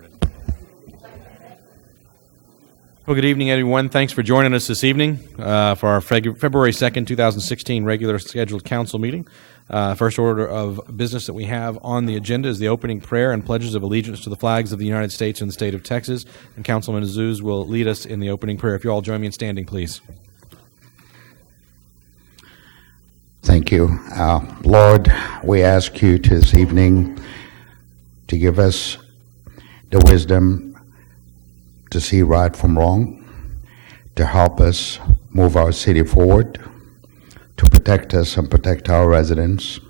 Started. Well, good evening, everyone. Thanks for joining us this evening for our February 2nd, 2016 regular scheduled council meeting. First order of business that we have on the agenda is the opening prayer and pledges of allegiance to the flags of the United States and the state of Texas. And Councilman Azouz will lead us in the opening prayer. If you all join me in standing, please. Thank you. Lord, we ask you this evening to give us the wisdom to see right from wrong, to help us move our city forward, to protect us and protect our residents.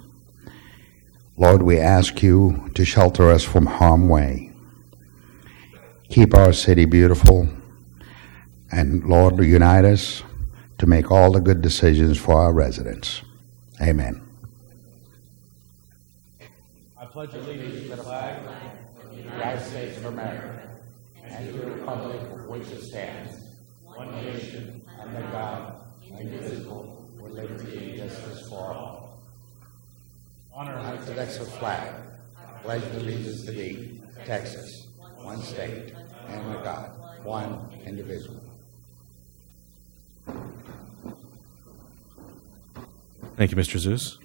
Lord, we ask you to shelter us from harm's way. Keep our city beautiful, and Lord, unite us to make all the good decisions for our residents. Amen. I pledge allegiance to the flag of the United States of America and to the republic for which it stands, one nation, under God, indivisible, with liberty and justice for all. Honor and to the flag. I pledge allegiance to thee, Texas, one state, and under God, one indivisible. Thank you, Mr. Zeus.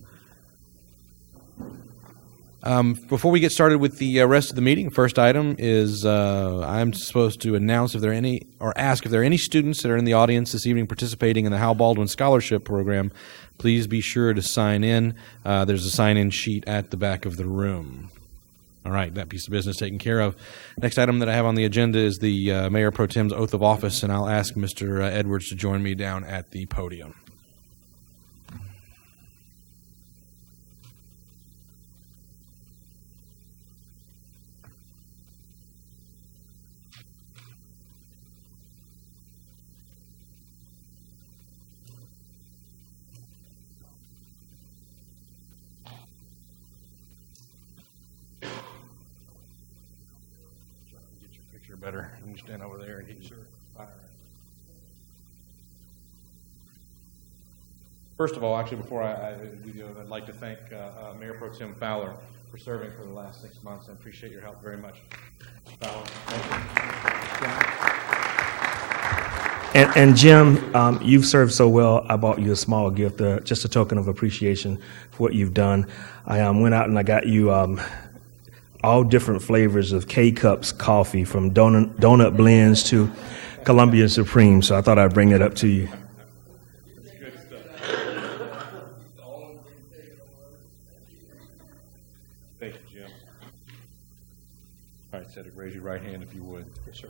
Before we get started with the rest of the meeting, first item is I'm supposed to announce if there are any, or ask if there are any students that are in the audience this evening participating in the Hal Baldwin Scholarship Program. Please be sure to sign in. There's a sign-in sheet at the back of the room. All right, that piece of business taken care of. Next item that I have on the agenda is the Mayor Pro Tem's oath of office, and I'll ask Mr. Edwards to join me down at the podium. Better. You stand over there and get your fire. First of all, actually, before we go, I'd like to thank Mayor Pro Tem Fowler for serving for the last 6 months. I appreciate your help very much, Mr. Fowler. Thank you. And Jim, you've served so well. I bought you a small gift, just a token of appreciation for what you've done. I went out and I got you all different flavors of K-Cups coffee, from donut blends to Colombian Supreme. So I thought I'd bring that up to you. Good stuff. Thank you, Jim. All right, Cedric, raise your right hand if you would. Yes, sir.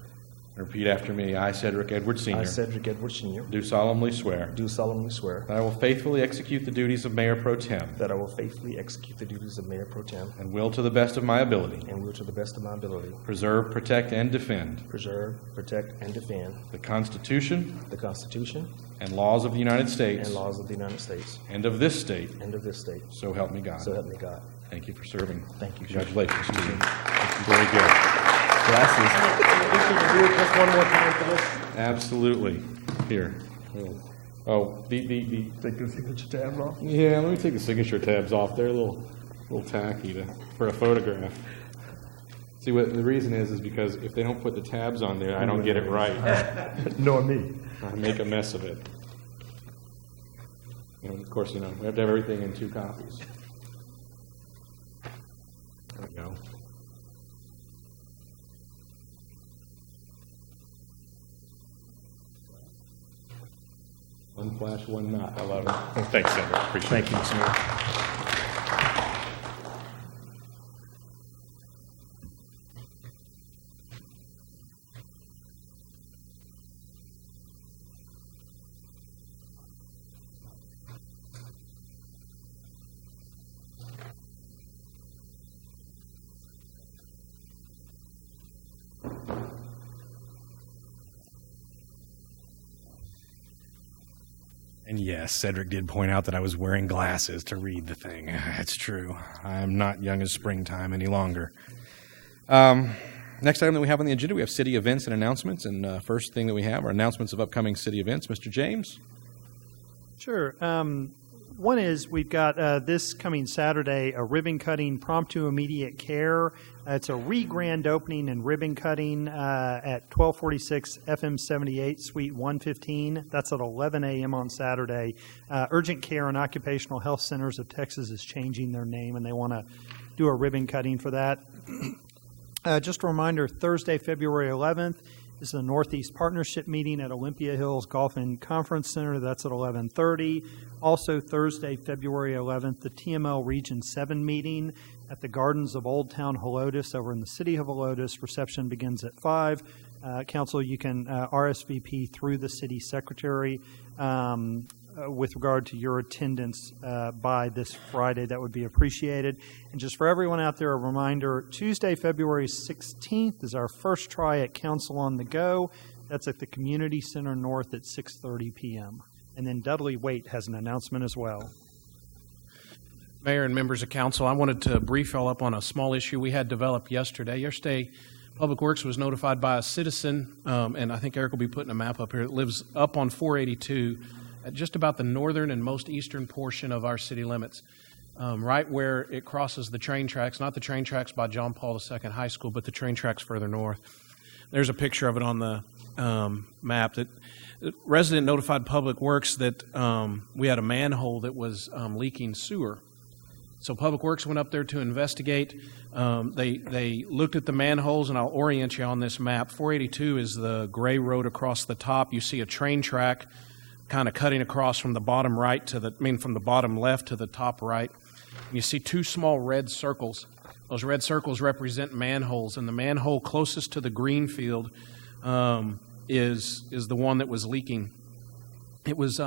Repeat after me. I, Cedric Edwards Sr. I, Cedric Edwards Sr. Do solemnly swear Do solemnly swear that I will faithfully execute the duties of Mayor Pro Tem that I will faithfully execute the duties of Mayor Pro Tem and will, to the best of my ability, and will, to the best of my ability, preserve, protect, and defend preserve, protect, and defend the Constitution the Constitution and laws of the United States and laws of the United States and of this state. and of this state. So help me God. So help me God. Thank you for serving. Thank you, sir. Congratulations to you. Very good. Glasses. Just one more time for this? Absolutely. Here. Oh, Take the signature tabs off. yeah, let me take the signature tabs off. They're a little tacky for a photograph. See, what the reason is because if they don't put the tabs on there, I don't get it right. Nor me. I make a mess of it. And of course, we have to have everything in 2 copies. There we go. One flash, one not. I love it. Thanks, Senator. Appreciate it. Thank you, sir. And yes, Cedric did point out that I was wearing glasses to read the thing. It's true. I'm not young as springtime any longer. Next item that we have on the agenda, we have city events and announcements. And first thing that we have are announcements of upcoming city events. Mr. James? Sure. One is we've got this coming Saturday a ribbon cutting prompt to immediate care It's a re-grand opening and ribbon cutting at 1246 FM 78, Suite 115. That's at 11 a.m. on Saturday. Urgent Care and Occupational Health Centers of Texas is changing their name, and they want to do a ribbon cutting for that. Just a reminder, Thursday, February 11th, is the Northeast Partnership meeting at Olympia Hills Golf and Conference Center. That's at 11:30. Also Thursday, February 11th, the TML Region 7 meeting at the Gardens of Old Town Helotes over in the city of Helotes. Reception begins at 5. Council, you can RSVP through the city secretary with regard to your attendance by this Friday. That would be appreciated. And just for everyone out there, a reminder, Tuesday, February 16th is our first try at Council on the Go. That's at the Community Center North at 6:30 p.m. And then Dudley Waite has an announcement as well. Mayor and members of council, I wanted to brief y'all up on a small issue we had developed yesterday. Yesterday, Public Works was notified by a citizen, and I think Eric will be putting a map up here. It lives up on 482 at just about the northern and most eastern portion of our city limits, right where it crosses the train tracks, not the train tracks by John Paul II High School, but the train tracks further north. There's a picture of it on the map. That the resident notified Public Works that we had a manhole that was leaking sewer. So Public Works went up there to investigate. They looked at the manholes, and I'll orient you on this map. 482 is the gray road across the top. You see a train track kind of cutting across from the bottom right to from the bottom left to the top right. And you see two small red circles. Those red circles represent manholes, and the manhole closest to the green field is the one that was leaking. It was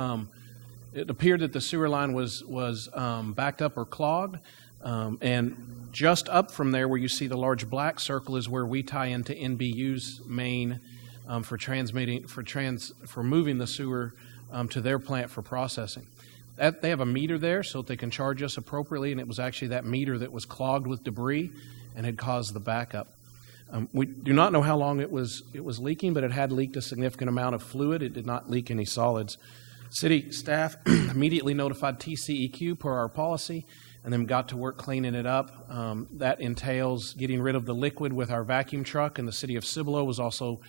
it appeared that the sewer line was backed up or clogged, and just up from there, where you see the large black circle, is where we tie into NBU's main for moving the sewer to their plant for processing. They have a meter there so that they can charge us appropriately, and it was actually that meter that was clogged with debris and had caused the backup. We do not know how long it was leaking, but it had leaked a significant amount of fluid. It did not leak any solids. City staff immediately notified TCEQ per our policy, and then got to work cleaning it up. That entails getting rid of the liquid with our vacuum truck, and the city of Cibolo was also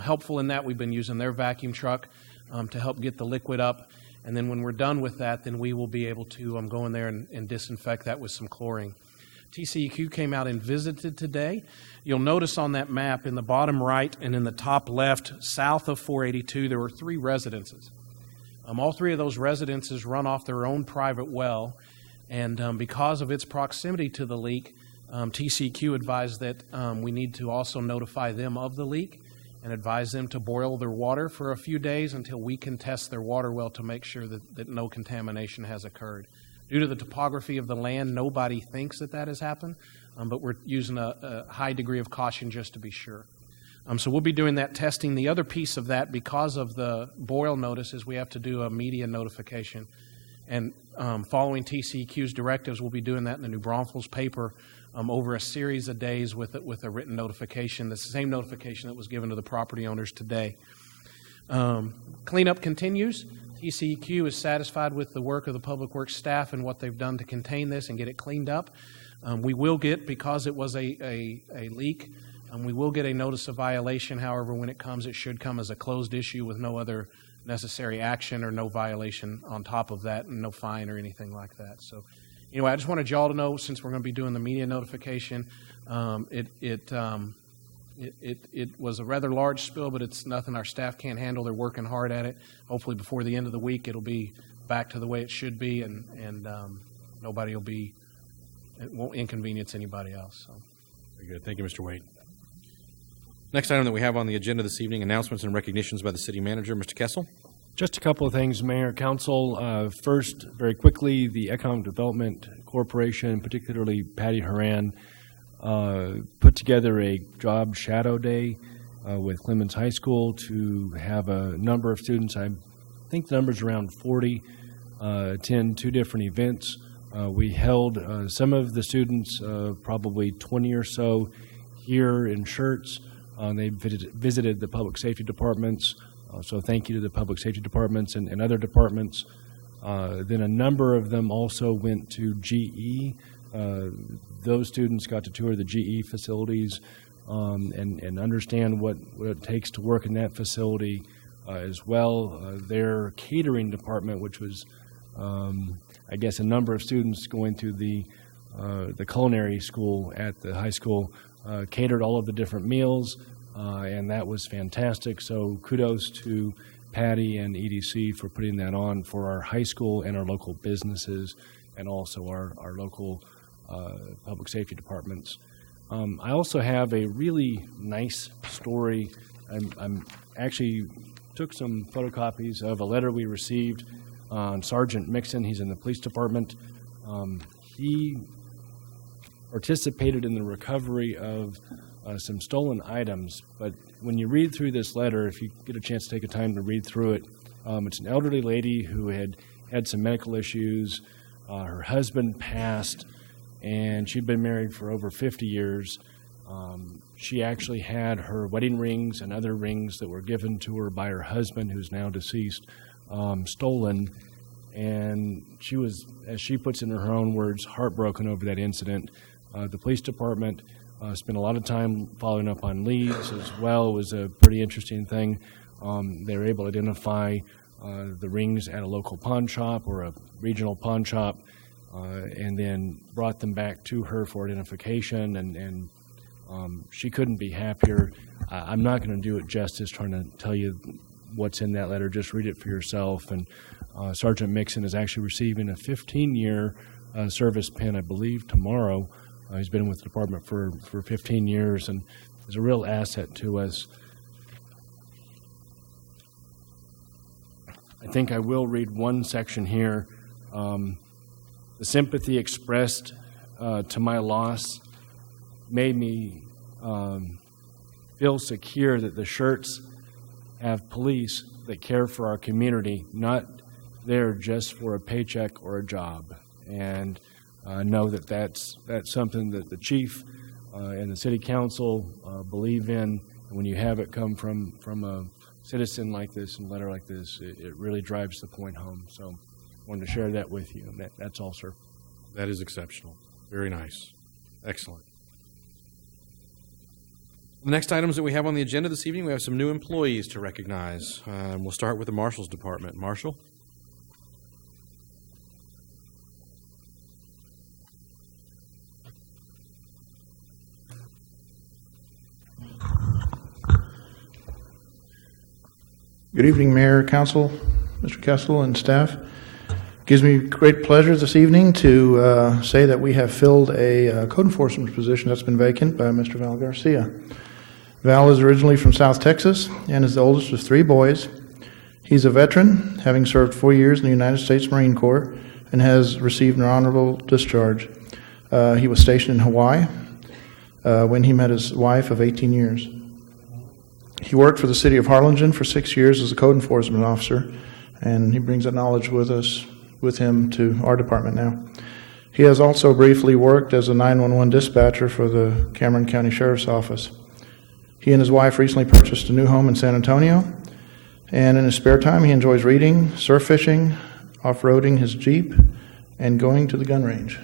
helpful in that. We've been using their vacuum truck to help get the liquid up, and then when we're done with that, then we will be able to go in there and disinfect that with some chlorine. TCEQ came out and visited today. You'll notice on that map in the bottom right and in the top left, south of 482, there were 3 residences. All 3 of those residences run off their own private well, and because of its proximity to the leak, TCEQ advised that we need to also notify them of the leak and advise them to boil their water for a few days until we can test their water well to make sure that no contamination has occurred. Due to the topography of the land, nobody thinks that has happened, but we're using a high degree of caution just to be sure. So we'll be doing that testing. The other piece of that, because of the boil notice, is we have to do a media notification. And following TCEQ's directives, we'll be doing that in the New Braunfels paper over a series of days with a written notification. That's the same notification that was given to the property owners today. Cleanup continues. TCEQ is satisfied with the work of the Public Works staff and what they've done to contain this and get it cleaned up. We will get, because it was a leak, we will get a notice of violation. However, when it comes, it should come as a closed issue with no other necessary action or no violation on top of that, and no fine or anything like that. So anyway, I just wanted y'all to know, since we're going to be doing the media notification, it was a rather large spill, but it's nothing our staff can't handle. They're working hard at it. Hopefully before the end of the week, it'll be back to the way it should be, and nobody will be, it won't inconvenience anybody else. So. Very good. Thank you, Mr. Waite. Next item that we have on the agenda this evening, announcements and recognitions by the city manager. Mr. Kessel. Just a couple of things, Mayor, Council. First, very quickly, the Economic Development Corporation, particularly Patty Horan, put together a job shadow day with Clemens High School to have a number of students, I think the number's around 40, attend 2 different events. We held some of the students, probably 20 or so, here in Schertz. They visited the public safety departments, so thank you to the public safety departments and other departments. Then a number of them also went to GE Those students got to tour the GE facilities and understand what it takes to work in that facility as well. Their catering department, which was, I guess, a number of students going through the culinary school at the high school, catered all of the different meals, and that was fantastic. So kudos to Patty and EDC for putting that on for our high school and our local businesses, and also our local public safety departments. I also have a really nice story. I'm actually took some photocopies of a letter we received on Sergeant Mixon. He's in the police department. He participated in the recovery of some stolen items, but when you read through this letter, if you get a chance to take a time to read through it, it's an elderly lady who had some medical issues. Her husband passed, and she'd been married for over 50 years. She actually had her wedding rings and other rings that were given to her by her husband, who's now deceased, stolen. And she was, as she puts it in her own words, heartbroken over that incident. The police department spent a lot of time following up on leads as well. It was a pretty interesting thing. They were able to identify the rings at a local pawn shop or a regional pawn shop, and then brought them back to her for identification, and she couldn't be happier. I'm not going to do it justice trying to tell you what's in that letter. Just read it for yourself. And Sergeant Mixon is actually receiving a 15-year service pin, I believe, tomorrow. He's been with the department for 15 years and is a real asset to us. I think I will read one section here. The sympathy expressed to my loss made me feel secure that the Schertz have police that care for our community, not there just for a paycheck or a job. And know that that's something that the chief and the city council believe in. And when you have it come from a citizen like this and a letter like this, it really drives the point home. So I wanted to share that with you. That's all, sir. That is exceptional. Very nice. Excellent. The next items that we have on the agenda this evening, we have some new employees to recognize. We'll start with the Marshal's Department. Marshal? Good evening, Mayor, Council, Mr. Kessel, and staff. Gives me great pleasure this evening to say that we have filled a code enforcement position that's been vacant by Mr. Val Garcia. Val is originally from South Texas and is the oldest of 3 boys. He's a veteran, having served 4 years in the United States Marine Corps, and has received an honorable discharge. He was stationed in Hawaii when he met his wife of 18 years. He worked for the city of Harlingen for 6 years as a code enforcement officer, and he brings that knowledge with him to our department now. He has also briefly worked as a 911 dispatcher for the Cameron County Sheriff's Office. He and his wife recently purchased a new home in San Antonio, and in his spare time he enjoys reading, surf fishing, off-roading his Jeep, and going to the gun range.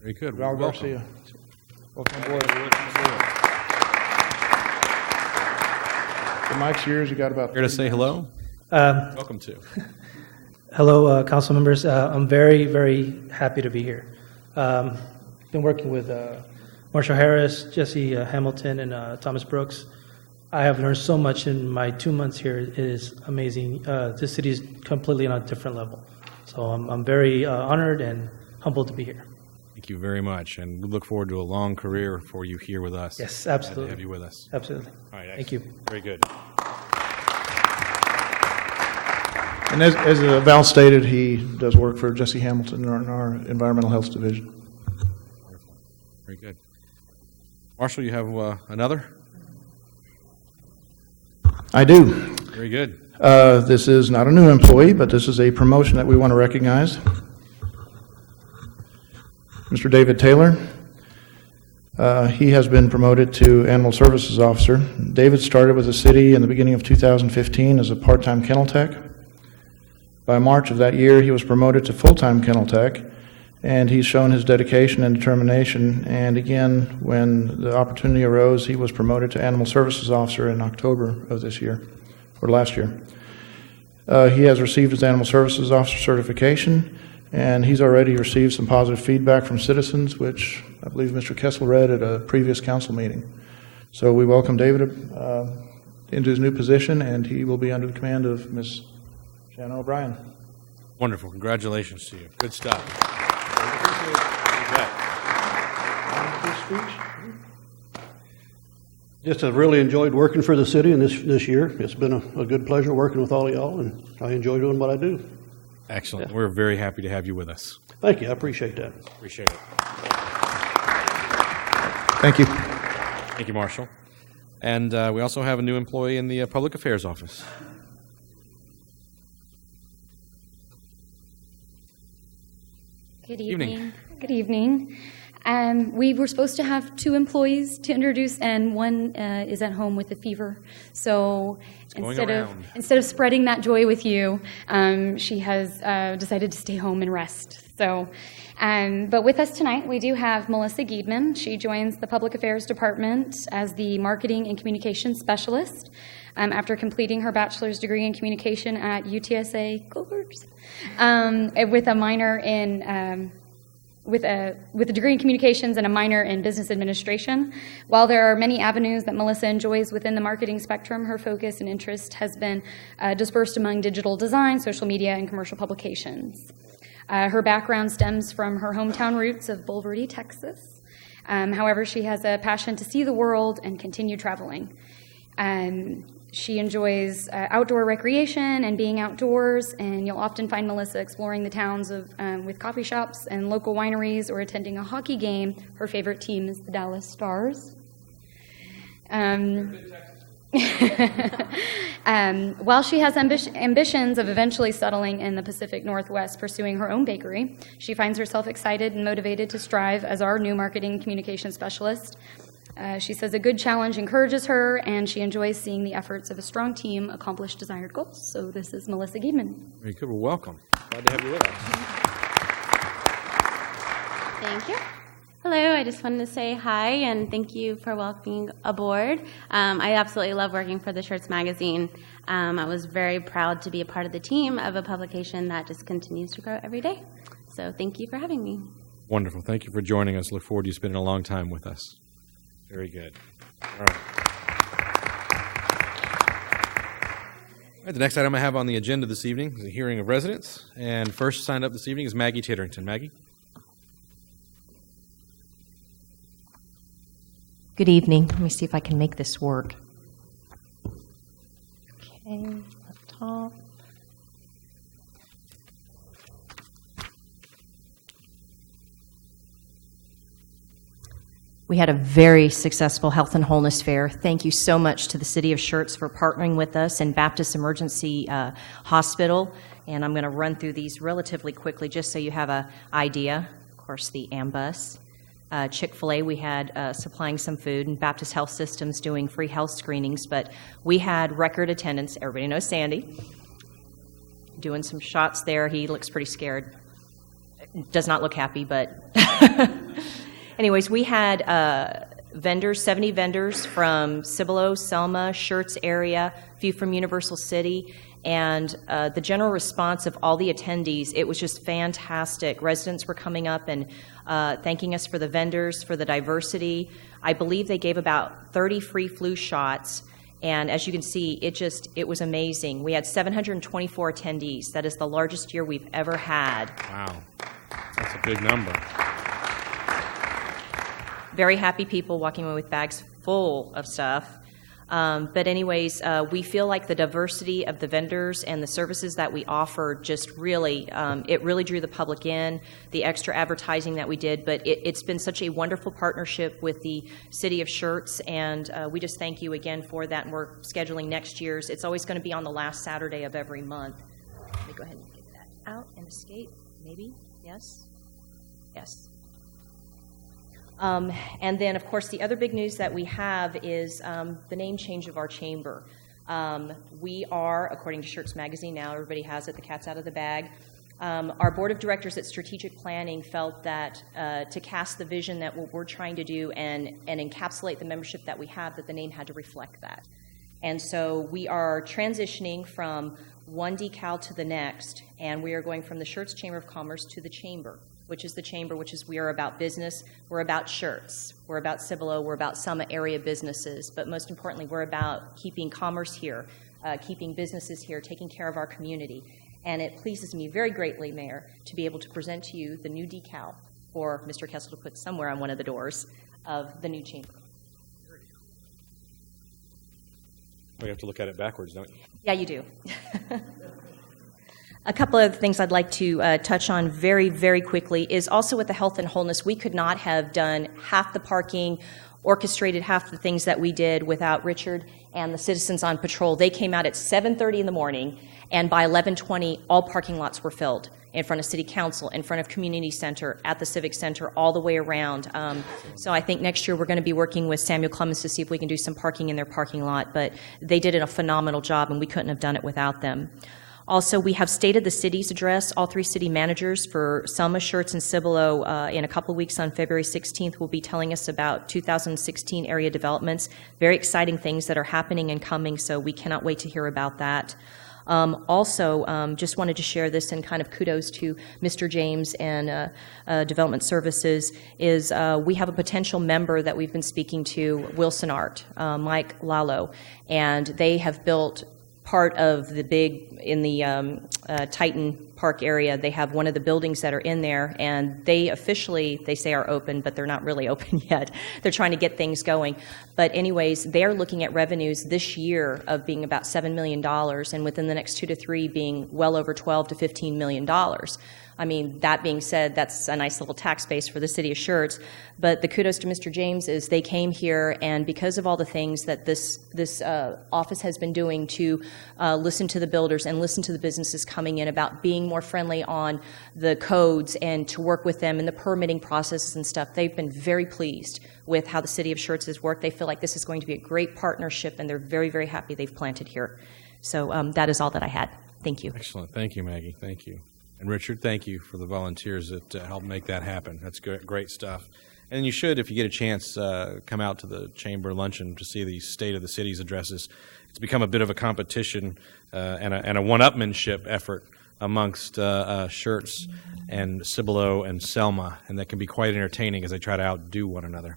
Very good. Val Welcome. Garcia. Welcome aboard. The mic's yours. You got about Here to say hello? Welcome to. Hello, council members. I'm very, very happy to be here. Been working with Marshall Harris, Jesse Hamilton, and Thomas Brooks. I have learned so much in my 2 months here. It is amazing. This city is completely on a different level. So I'm very honored and humbled to be here. Thank you very much, and we look forward to a long career for you here with us. Yes, Glad absolutely. to have you with us. Absolutely. All right, Thank you. Very good. And as Val stated, he does work for Jesse Hamilton in our Environmental Health Division. Wonderful. Very good. Marshall, you have another? I do. Very good. This is not a new employee, but this is a promotion that we want to recognize. Mr. David Taylor. He has been promoted to Animal Services Officer. David started with the city in the beginning of 2015 as a part-time kennel tech. By March of that year, he was promoted to full-time kennel tech and he's shown his dedication and determination. And again, when the opportunity arose, he was promoted to Animal Services Officer in October of this year, or last year. He has received his Animal Services Officer certification, and he's already received some positive feedback from citizens, which I believe Mr. Kessel read at a previous council meeting. So we welcome David into his new position, and he will be under the command of Ms. Shannon O'Brien. Wonderful. Congratulations to you. Good stuff. Just have really enjoyed working for the city and this year. It's been a good pleasure working with all of y'all, and I enjoy doing what I do. Excellent. We're very happy to have you with us. Thank you. I appreciate that. Appreciate it. Thank you. Thank you, Marshall. And we also have a new employee in the Public Affairs Office. Good Evening. evening. Good evening. We were supposed to have 2 employees to introduce, and one is at home with a fever. So going around. instead of spreading that joy with you, she has decided to stay home and rest. So, but with us tonight, we do have Melissa Giedman. She joins the Public Affairs Department as the Marketing and Communications Specialist after completing her bachelor's degree in communication at UTSA Clovers with a minor in with a degree in communications and a minor in business administration. While there are many avenues that Melissa enjoys within the marketing spectrum, her focus and interest has been dispersed among digital design, social media, and commercial publications. Her background stems from her hometown roots of Bulverde, Texas. However, she has a passion to see the world and continue traveling. She enjoys outdoor recreation and being outdoors, and you'll often find Melissa exploring the towns with coffee shops and local wineries or attending a hockey game. Her favorite team is the Dallas Stars. While she has ambitions of eventually settling in the Pacific Northwest, pursuing her own bakery, she finds herself excited and motivated to strive as our new marketing communication specialist. She says a good challenge encourages her, and she enjoys seeing the efforts of a strong team accomplish desired goals. So this is Melissa Giedman. Very good. Well, welcome. Glad to have you with us. Thank you. Hello, I just wanted to say hi and thank you for welcoming aboard. I absolutely love working for the Schertz magazine. I was very proud to be a part of the team of a publication that just continues to grow every day. So thank you for having me. Wonderful. Thank you for joining us. Look forward to you spending a long time with us. Very good. All right. All right, the next item I have on the agenda this evening is a hearing of residents. And first signed up this evening is Maggie Titterington. Maggie? Good evening. Let me see if I can make this work. Okay, laptop. We had a very successful Health and Wholeness Fair. Thank you so much to the City of Schertz for partnering with us and Baptist Emergency Hospital. And I'm going to run through these relatively quickly just so you have an idea. Of course, the AMBUS. Chick-fil-A, we had supplying some food, and Baptist Health Systems doing free health screenings, but we had record attendance. Everybody knows Sandy. Doing some shots there. He looks pretty scared. Does not look happy, but... Anyways, we had vendors, 70 vendors from Cibolo, Selma, Schertz area, a few from Universal City, and the general response of all the attendees, it was just fantastic. Residents were coming up and thanking us for the vendors, for the diversity. I believe they gave about 30 free flu shots, and as you can see, it was amazing. We had 724 attendees. That is the largest year we've ever had. Wow, that's a big number. Very happy people walking away with bags full of stuff. But anyways, we feel like the diversity of the vendors and the services that we offered just really, it really drew the public in, the extra advertising that we did. But it's been such a wonderful partnership with the City of Schertz, and we just thank you again for that. And we're scheduling next year's. It's always going to be on the last Saturday of every month. Let me go ahead and get that out and escape. Maybe? Yes? Yes. And then, of course, the other big news that we have is the name change of our chamber. We are, according to Schertz Magazine now, everybody has it, the cat's out of the bag. Our board of directors at Strategic Planning felt that to cast the vision that what we're trying to do and encapsulate the membership that we have, that the name had to reflect that. And so we are transitioning from one decal to the next, and we are going from the Schertz Chamber of Commerce to the Chamber, which is we are about business, we're about Schertz, we're about Cibolo, we're about Summit area businesses, but most importantly, we're about keeping commerce here, keeping businesses here, taking care of our community. And it pleases me very greatly, Mayor, to be able to present to you the new decal for Mr. Kessel to put somewhere on one of the doors of the new chamber. We have to look at it backwards, don't you? Yeah, you do. A couple of things I'd like to touch on very, very quickly is also with the health and wholeness. We could not have done half the parking, orchestrated half the things that we did without Richard and the citizens on patrol. They came out at 7:30 in the morning, and by 11:20, all parking lots were filled in front of City Council, in front of Community Center, at the Civic Center, all the way around. So I think next year we're going to be working with Samuel Clemens to see if we can do some parking in their parking lot, but they did a phenomenal job, and we couldn't have done it without them. Also, we have stated the city's address. All three city managers for Selma, Schertz, and Cibolo in a couple of weeks on February 16th will be telling us about 2016 area developments. Very exciting things that are happening and coming, so we cannot wait to hear about that. Just wanted to share this, and kind of kudos to Mr. James and Development Services, is we have a potential member that we've been speaking to, Wilson Art, Mike Lalo, and they have built part of the in the Titan Park area. They have one of the buildings that are in there, and they officially, they say are open, but they're not really open yet. They're trying to get things going. But anyways, they're looking at revenues this year of being about $7 million, and within the next 2 to 3 being well over $12 to $15 million. I mean, that being said, that's a nice little tax base for the city of Schertz. But the kudos to Mr. James is they came here, and because of all the things that this office has been doing to listen to the builders and listen to the businesses coming in about being more friendly on the codes and to work with them in the permitting processes and stuff, they've been very pleased with how the city of Schertz has worked. They feel like this is going to be a great partnership, and they're very, very happy they've planted here. So that is all that I had. Thank you. Excellent. Thank you, Maggie. Thank you. And Richard, thank you for the volunteers that helped make that happen. That's great stuff. And you should, if you get a chance, come out to the chamber luncheon to see the State of the City's addresses. It's become a bit of a competition and a one-upmanship effort amongst Schertz and Cibolo and Selma, and that can be quite entertaining as they try to outdo one another.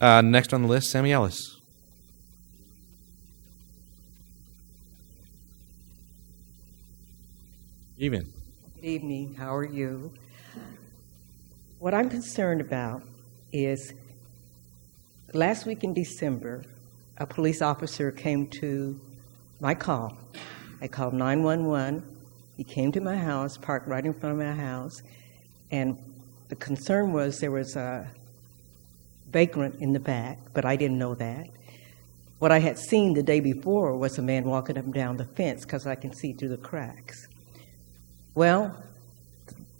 Next on the list, Sammy Ellis. Evening. Good evening. How are you? What I'm concerned about is last week in December, a police officer came to my call. I called 911. He came to my house, parked right in front of my house, and the concern was there was a vagrant in the back, but I didn't know that. What I had seen the day before was a man walking up and down the fence because I can see through the cracks. Well,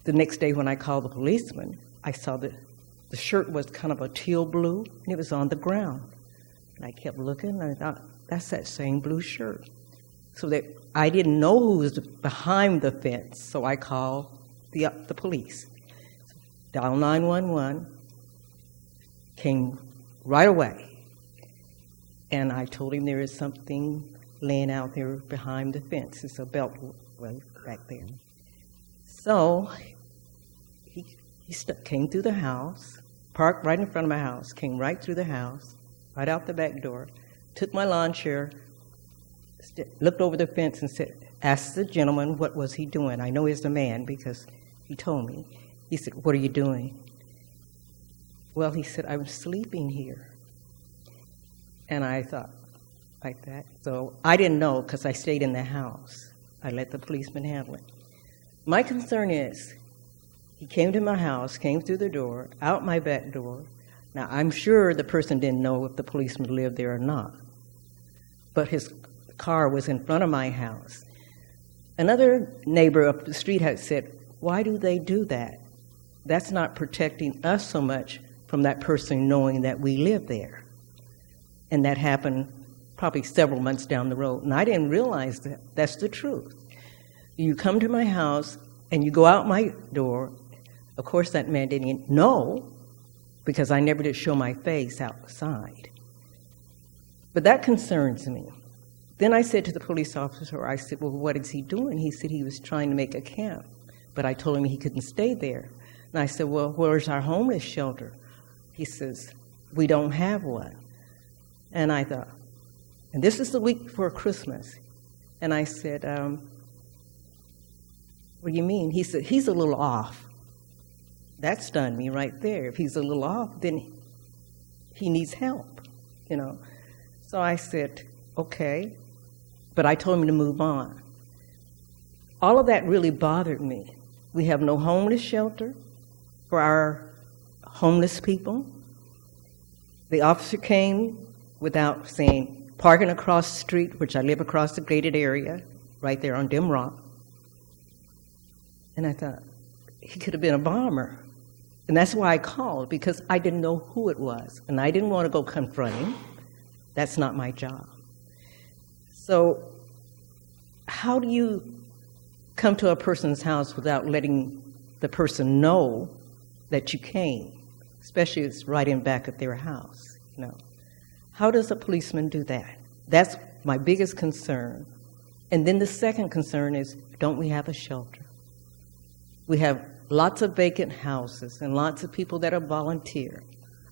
the next day when I called the policeman, I saw that the shirt was kind of a teal blue, and it was on the ground. And I kept looking, and I thought, that's that same blue shirt. So that I didn't know who was behind the fence, so I called the police. Dial 911, came right away. And I told him there is something laying out there behind the fence. It's a belt back there. So he came through the house, parked right in front of my house, came right through the house, right out the back door, took my lawn chair, looked over the fence and said, asked the gentleman what was he doing. I know he's the man because he told me. He said, what are you doing? Well, he said, I'm sleeping here. And I thought, like that. So I didn't know because I stayed in the house. I let the policeman handle it. My concern is, he came to my house, came through the door, out my back door. Now, I'm sure the person didn't know if the policeman lived there or not, but his car was in front of my house. Another neighbor up the street had said, why do they do that? That's not protecting us so much from that person knowing that we live there. And that happened probably several months down the road, and I didn't realize that. That's the truth. You come to my house, and you go out my door, of course that man didn't know, because I never did show my face outside. But that concerns me. Then I said to the police officer, I said, well, what is he doing? He said he was trying to make a camp, but I told him he couldn't stay there. And I said, well, where's our homeless shelter? He says, we don't have one. And I thought, and this is the week before Christmas. And I said, what do you mean? He said, he's a little off. That stunned me right there. If he's a little off, then he needs help, you know. So I said, okay. But I told him to move on. All of that really bothered me. We have no homeless shelter for our homeless people. The officer came without saying, parking across the street, which I live across the gated area, right there on Dim Rock. And I thought, he could have been a bomber. And that's why I called, because I didn't know who it was. And I didn't want to go confront him. That's not my job. So how do you come to a person's house without letting the person know that you came, especially if it's right in back of their house, you know? How does a policeman do that? That's my biggest concern. And then the second concern is, don't we have a shelter? We have lots of vacant houses and lots of people that are volunteer.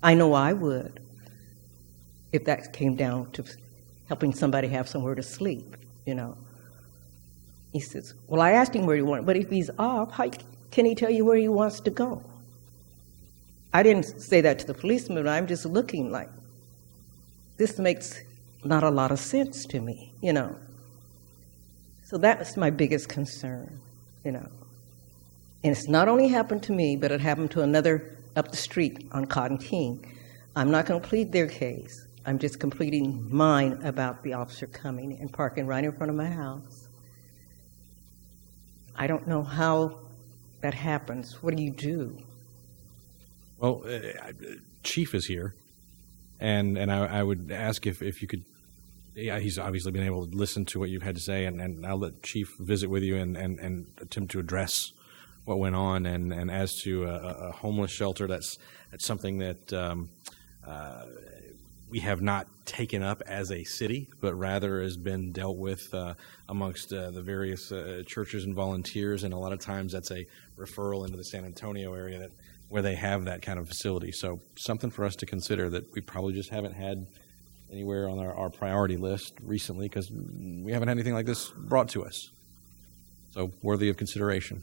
I know I would if that came down to helping somebody have somewhere to sleep, you know. He says, well, I asked him where he wanted, but if he's off, how can he tell you where he wants to go? I didn't say that to the policeman, but I'm just looking like, this makes not a lot of sense to me, you know. So that was my biggest concern, you know. And it's not only happened to me, but it happened to another up the street on Cotton King. I'm not going to plead their case. I'm just completing mine about the officer coming and parking right in front of my house. I don't know how that happens. What do you do? Well, Chief is here, and I would ask if you could. Yeah, he's obviously been able to listen to what you've had to say, and I'll let Chief visit with you and attempt to address what went on. And as to a homeless shelter, that's something that we have not taken up as a city, but rather has been dealt with amongst the various churches and volunteers, and a lot of times that's a referral into the San Antonio area where they have that kind of facility. So something for us to consider that we probably just haven't had anywhere on our priority list recently, because we haven't had anything like this brought to us. So worthy of consideration.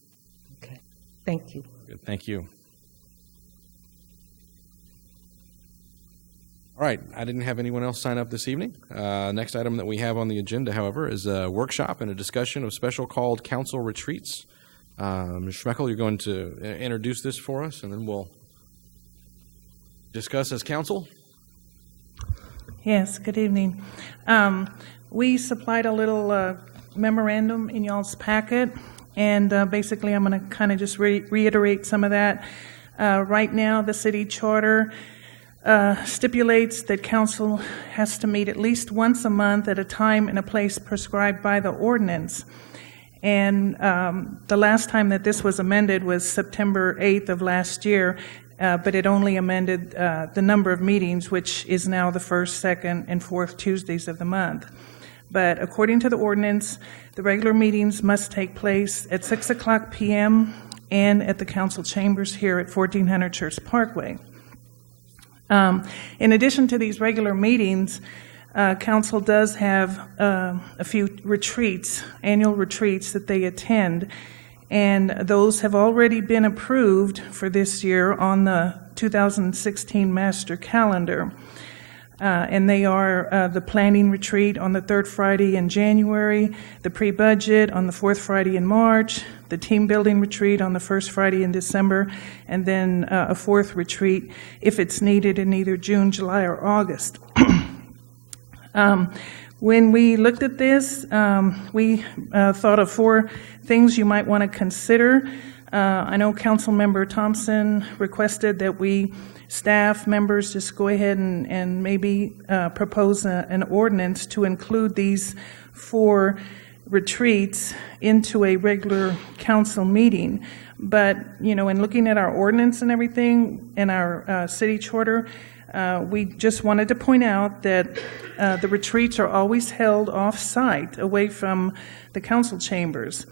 Okay, thank you. Good, thank you. All right, I didn't have anyone else sign up this evening. Next item that we have on the agenda, however, is a workshop and a discussion of special called council retreats. Ms. Schmeckel, you're going to introduce this for us, and then we'll discuss as council. Yes, good evening. We supplied a little memorandum in y'all's packet, and basically I'm going to kind of just reiterate some of that. Right now, the city charter stipulates that council has to meet at least once a month at a time and a place prescribed by the ordinance. And the last time that this was amended was September 8th of last year, but it only amended the number of meetings, which is now the first, second, and fourth Tuesdays of the month. But according to the ordinance, the regular meetings must take place at 6 o'clock p.m. and at the council chambers here at 1400 Church Parkway. In addition to these regular meetings, council does have a few retreats, annual retreats that they attend, and those have already been approved for this year on the 2016 master calendar. And they are the planning retreat on the third Friday in January, the pre-budget on the fourth Friday in March, the team building retreat on the first Friday in December, and then a fourth retreat if it's needed in either June, July, or August. When we looked at this, we thought of 4 things you might want to consider. I know Councilmember Thompson requested that we staff members just go ahead and maybe propose an ordinance to include these 4 retreats into a regular council meeting. But, in looking at our ordinance and everything in our city charter, we just wanted to point out that the retreats are always held off-site, away from the council chambers.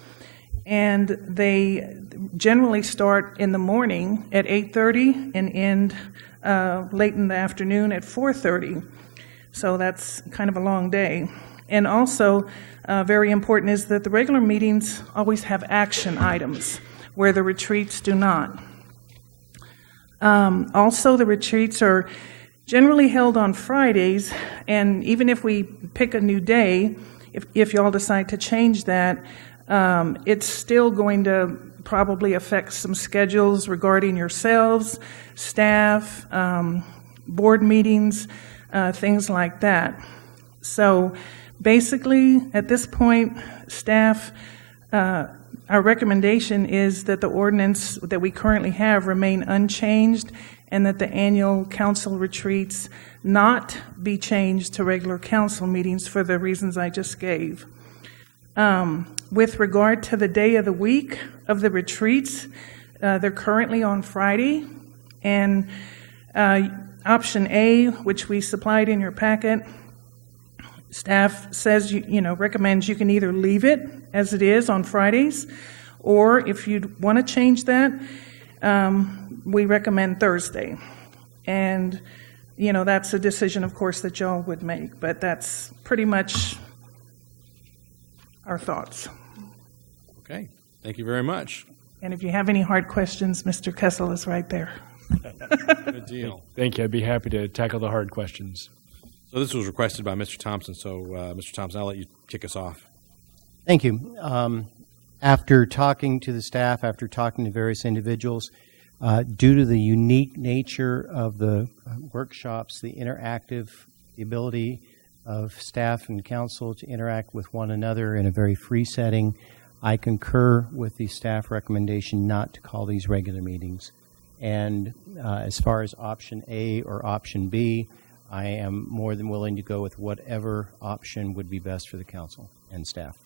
And they generally start in the morning at 8:30 and end late in the afternoon at 4:30. So that's kind of a long day. And also, very important is that the regular meetings always have action items, where the retreats do not. Also, the retreats are generally held on Fridays, and even if we pick a new day, if y'all decide to change that, it's still going to probably affect some schedules regarding yourselves, staff, board meetings, things like that. So basically, at this point, staff, our recommendation is that the ordinance that we currently have remain unchanged, and that the annual council retreats not be changed to regular council meetings for the reasons I just gave. With regard to the day of the week of the retreats, they're currently on Friday, and option A, which we supplied in your packet, staff says, recommends you can either leave it as it is on Fridays, or if you want to change that, we recommend Thursday. And, that's a decision, of course, that y'all would make, but that's pretty much our thoughts. Okay, thank you very much. And if you have any hard questions, Mr. Kessel is right there. Good deal. Thank you. I'd be happy to tackle the hard questions. So this was requested by Mr. Thompson, so Mr. Thompson, I'll let you kick us off. Thank you. After talking to the staff, after talking to various individuals, due to the unique nature of the workshops, the ability of staff and council to interact with one another in a very free setting, I concur with the staff recommendation not to call these regular meetings. And as far as option A or option B, I am more than willing to go with whatever option would be best for the council and staff.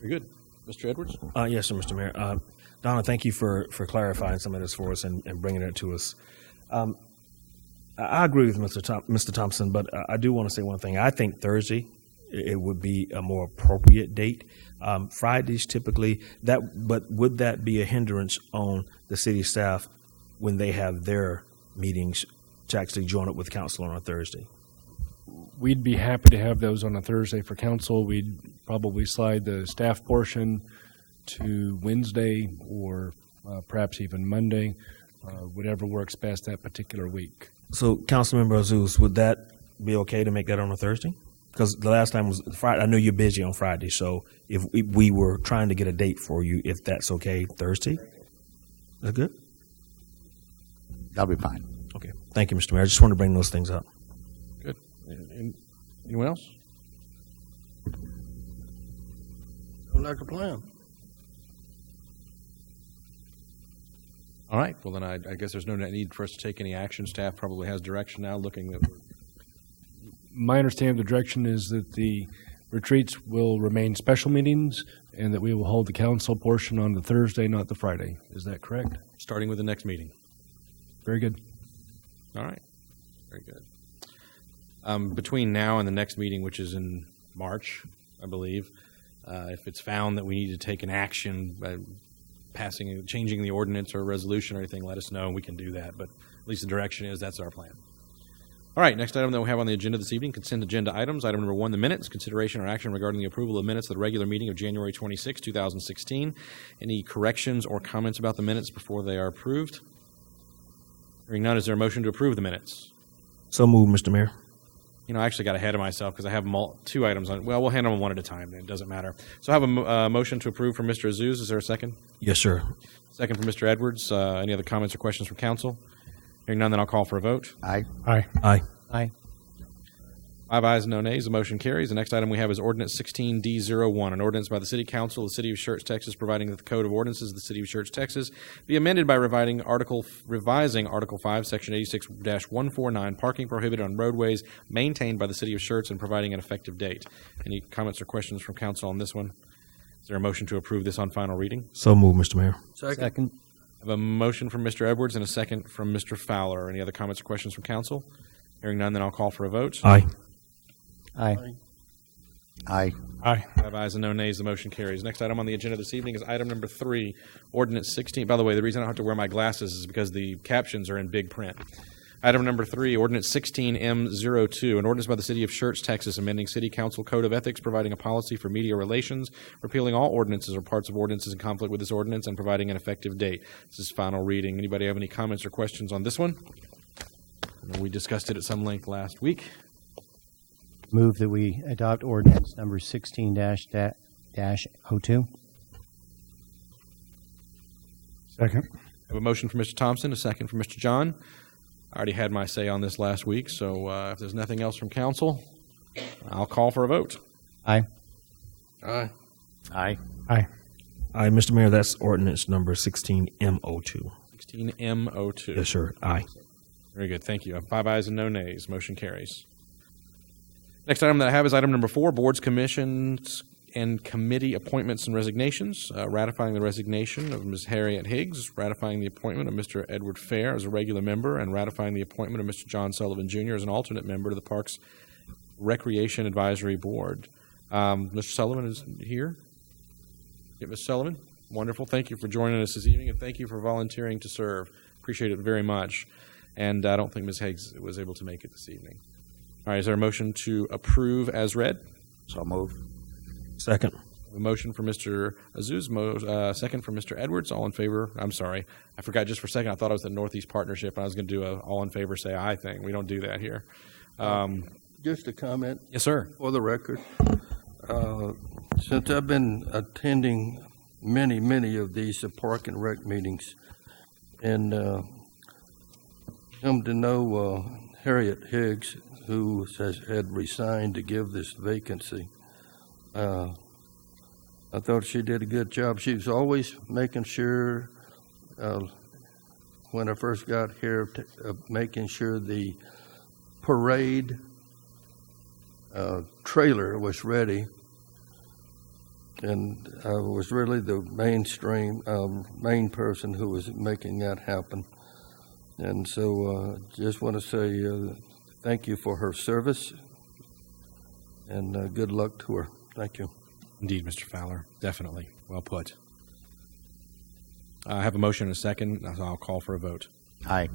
Very good. Mr. Edwards? Yes, sir, Mr. Mayor. Donna, thank you for clarifying some of this for us and bringing it to us. I agree with Mr. Thompson, but I do want to say one thing. I think Thursday it would be a more appropriate date. Fridays typically, but would that be a hindrance on the city staff when they have their meetings to actually join up with council on a Thursday? We'd be happy to have those on a Thursday for council. We'd probably slide the staff portion to Wednesday or perhaps even Monday, whatever works best that particular week. So, Councilmember Azus, would that be okay to make that on a Thursday? Because the last time was Friday. I know you're busy on Friday, so if we were trying to get a date for you, if that's okay, Thursday? Is that good? That'll be fine. Okay. Thank you, Mr. Mayor. I just wanted to bring those things up. Good. Anyone else? Sounds like a plan. All right. Well, then I guess there's no need for us to take any action. Staff probably has direction now, looking at. My understanding of the direction is that the retreats will remain special meetings and that we will hold the council portion on the Thursday, not the Friday. Is that correct? Starting with the next meeting. Very good. All right. Very good. Between now and the next meeting, which is in March, I believe, if it's found that we need to take an action by changing the ordinance or resolution or anything, let us know and we can do that. But at least the direction is that's our plan. All right, next item that we have on the agenda this evening, consent agenda items. Item number 1, the minutes, consideration or action regarding the approval of minutes of the regular meeting of January 26, 2016. Any corrections or comments about the minutes before they are approved? Hearing none, is there a motion to approve the minutes? So moved, Mr. Mayor. I actually got ahead of myself because I have 2 items on. Well, we'll handle them one at a time. It doesn't matter. So I have a motion to approve from Mr. Azus. Is there a second? Yes, sir. Second from Mr. Edwards. Any other comments or questions from council? Hearing none, then I'll call for a vote. Aye. Aye. Aye. Aye. 5 ayes, no nays. The motion carries. The next item we have is Ordinance 16D01, an ordinance by the City Council of the City of Schertz, Texas, providing that the Code of Ordinances of the City of Schertz, Texas, be amended by revising Article 5, Section 86-149, parking prohibited on roadways maintained by the City of Schertz, and providing an effective date. Any comments or questions from council on this one? Is there a motion to approve this on final reading? So moved, Mr. Mayor. Second. I have a motion from Mr. Edwards and a second from Mr. Fowler. Any other comments or questions from council? Hearing none, then I'll call for a vote. Aye. Aye. Aye. Aye. 5 ayes and no nays, the motion carries. Next item on the agenda this evening is item number 3, Ordinance 16. By the way, the reason I don't have to wear my glasses is because the captions are in big print. Item number 3, Ordinance 16M02, an ordinance by the City of Schertz, Texas, amending City Council Code of Ethics, providing a policy for media relations, repealing all ordinances or parts of ordinances in conflict with this ordinance, and providing an effective date. This is final reading. Anybody have any comments or questions on this one? We discussed it at some length last week. Move that we adopt ordinance number 16-02. Second. I have a motion from Mr. Thompson, a second from Mr. John. I already had my say on this last week, so if there's nothing else from council, I'll call for a vote. Aye. Aye. Aye. Aye. Aye, Mr. Mayor, that's ordinance number 16M02. 16M02. Yes, sir. Aye. Very good. Thank you. 5 ayes and no nays. Motion carries. Next item that I have is item number 4, boards, commissions, and committee appointments and resignations. Ratifying the resignation of Ms. Harriet Higgs, ratifying the appointment of Mr. Edward Fair as a regular member, and ratifying the appointment of Mr. John Sullivan Jr. as an alternate member to the Parks Recreation Advisory Board. Mr. Sullivan is here. Get Ms. Sullivan. Wonderful. Thank you for joining us this evening, and thank you for volunteering to serve. Appreciate it very much. And I don't think Ms. Higgs was able to make it this evening. All right, is there a motion to approve as read? So move. Second. A motion for Mr. Azuz, second from Mr. Edwards. All in favor? I'm sorry. I forgot just for a second. I thought it was the Northeast Partnership, and I was going to do a all in favor, say aye thing. We don't do that here. Just a comment. Yes, sir. For the record. Since I've been attending many of these Park and Rec meetings, and come to know Harriet Higgs, who had resigned to give this vacancy. I thought she did a good job. She was always making sure, when I first got here, making sure the parade trailer was ready, and I was really the main person who was making that happen. And so just want to say thank you for her service, and good luck to her. Thank you. Indeed, Mr. Fowler. Definitely. Well put. I have a motion and a second, so I'll call for a vote. Aye.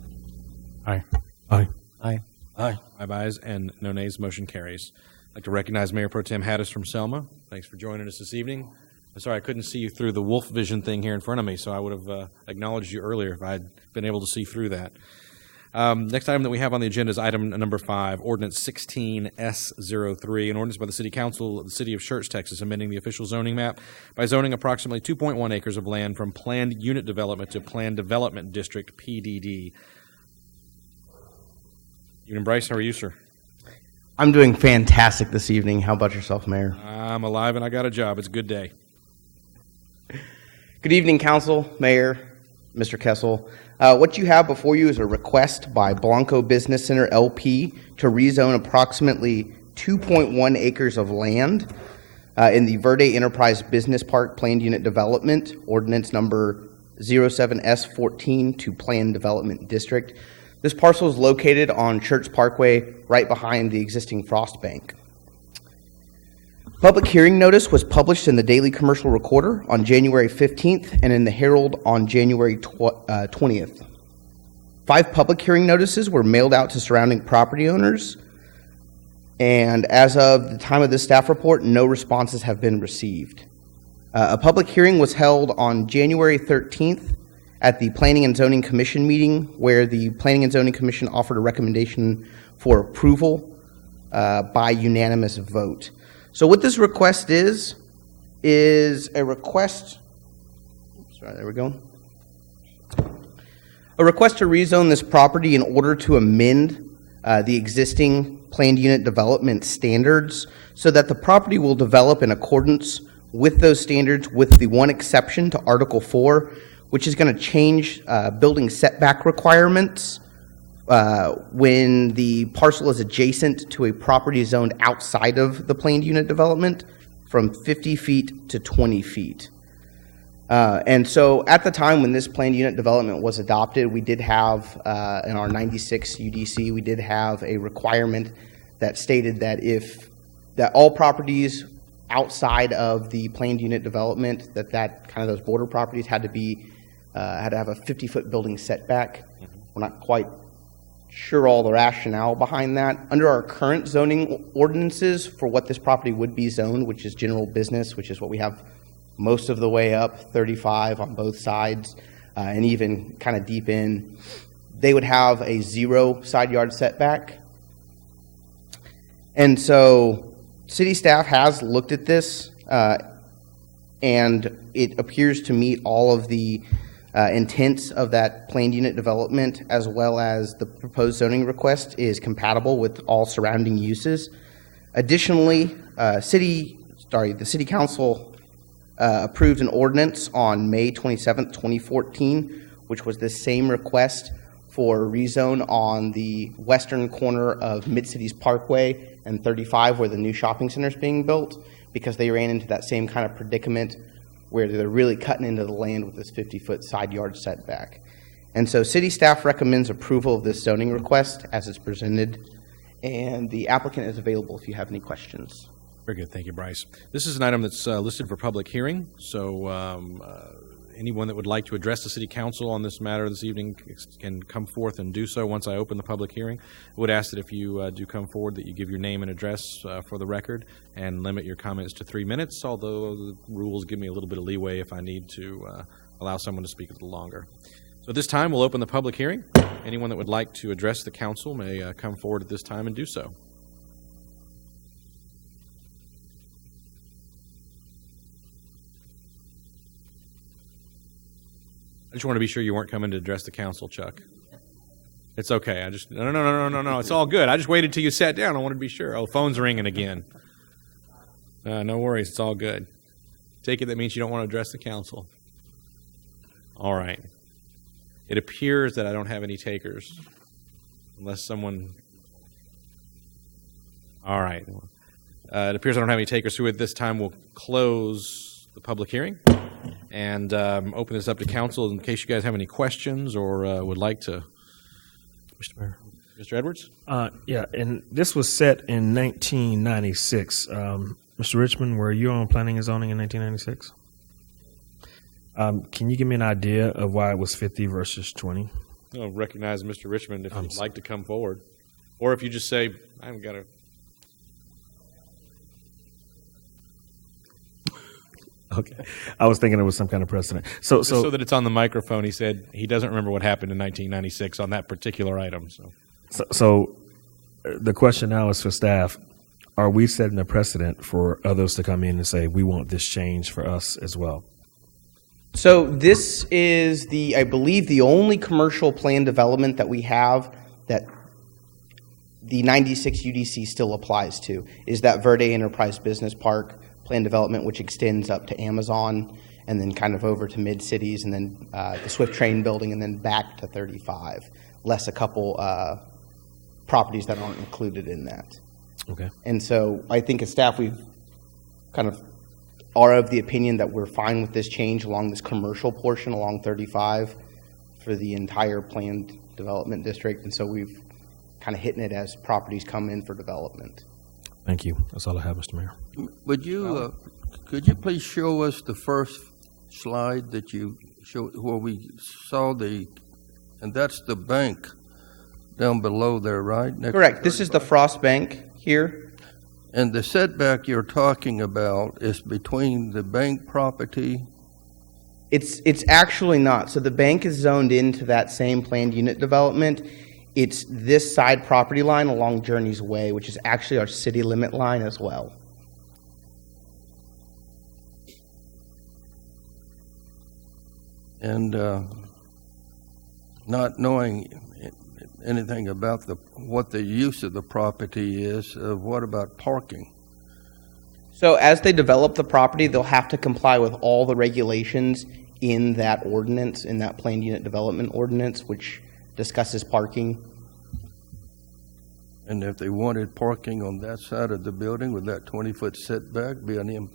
Aye. Aye. Aye. Aye. 5 ayes and no nays. Motion carries. I'd like to recognize Mayor Pro Tem Hattis from Selma. Thanks for joining us this evening. I'm sorry I couldn't see you through the wolf vision thing here in front of me, so I would have acknowledged you earlier if I'd been able to see through that. Next item that we have on the agenda is item number 5, Ordinance 16S03, an ordinance by the City Council of the City of Schertz, Texas, amending the official zoning map by zoning approximately 2.1 acres of land from Planned Unit Development to Planned Development District, PDD. Evening, Bryce. How are you, sir? I'm doing fantastic this evening. How about yourself, Mayor? I'm alive and I got a job. It's a good day. Good evening, Council, Mayor, Mr. Kessel. What you have before you is a request by Blanco Business Center, LP, to rezone approximately 2.1 acres of land in the Verde Enterprise Business Park Planned Unit Development, Ordinance number 07S14 to Planned Development District. This parcel is located on Schertz Parkway, right behind the existing Frost Bank. Public hearing notice was published in the Daily Commercial Recorder on January 15th and in the Herald on January 20th. 5 public hearing notices were mailed out to surrounding property owners, and as of the time of this staff report, no responses have been received. A public hearing was held on January 13th at the Planning and Zoning Commission meeting, where the Planning and Zoning Commission offered a recommendation for approval by unanimous vote. So what this request is a request, a request to rezone this property in order to amend the existing planned unit development standards so that the property will develop in accordance with those standards, with the one exception to Article 4, which is going to change building setback requirements when the parcel is adjacent to a property zoned outside of the planned unit development from 50 feet to 20 feet. And so at the time when this planned unit development was adopted, we did have, in our 96 UDC, we did have a requirement that stated that that all properties outside of the planned unit development, that kind of those border properties had to have a 50-foot building setback. We're not quite sure all the rationale behind that. Under our current zoning ordinances for what this property would be zoned, which is general business, which is what we have most of the way up, 35 on both sides, and even kind of deep in, they would have a 0 side yard setback. And so city staff has looked at this, and it appears to meet all of the intents of that planned unit development, as well as the proposed zoning request is compatible with all surrounding uses. Additionally, the city council approved an ordinance on May 27th, 2014, which was the same request for rezone on the western corner of Mid-Cities Parkway and 35, where the new shopping center is being built, because they ran into that same kind of predicament where they're really cutting into the land with this 50-foot side yard setback. And so city staff recommends approval of this zoning request as it's presented, and the applicant is available if you have any questions. Very good. Thank you, Bryce. This is an item that's listed for public hearing, so anyone that would like to address the city council on this matter this evening can come forth and do so once I open the public hearing. I would ask that if you do come forward that you give your name and address for the record and limit your comments to 3 minutes, although the rules give me a little bit of leeway if I need to allow someone to speak a little longer. So at this time, we'll open the public hearing. Anyone that would like to address the council may come forward at this time and do so. I just want to be sure you weren't coming to address the council, Chuck. It's okay. No. It's all good. I just waited till you sat down. I wanted to be sure. Oh, phone's ringing again. No worries. It's all good. Take it that means you don't want to address the council. All right. It appears that I don't have any takers, unless someone. All right. It appears I don't have any takers, so at this time we'll close the public hearing and open this up to council in case you guys have any questions or would like to. Mr. Mayor. Mr. Edwards? Yeah, and this was set in 1996. Mr. Richmond, were you on planning and zoning in 1996? Can you give me an idea of why it was 50 versus 20? I'll recognize Mr. Richmond if you'd like to come forward. Or if you just say, I haven't got to. Okay. I was thinking it was some kind of precedent. So that it's on the microphone, he said he doesn't remember what happened in 1996 on that particular item. So the question now is for staff. Are we setting a precedent for others to come in and say, we want this change for us as well? So this is I believe the only commercial plan development that we have that the 96 UDC still applies to is that Verde Enterprise Business Park plan development, which extends up to Amazon and then kind of over to Mid-Cities and then the Swift Train building and then back to 35, less a couple properties that aren't included in that. Okay. And so I think as staff, we've kind of are of the opinion that we're fine with this change along this commercial portion along 35 for the entire planned development district. And so we've kind of hitting it as properties come in for development. Thank you. That's all I have, Mr. Mayor. Would you, could you please show us the first slide that you showed where we saw and that's the bank down below there, right? Correct. This is the Frost Bank here. And the setback you're talking about is between the bank property? It's actually not. So the bank is zoned into that same planned unit development. It's this side property line along Journey's Way, which is actually our city limit line as well. And not knowing anything about what the use of the property is. What about parking? So as they develop the property, they'll have to comply with all the regulations in that ordinance, in that planned unit development ordinance, which discusses parking. And if they wanted parking on that side of the building, would that 20-foot setback be an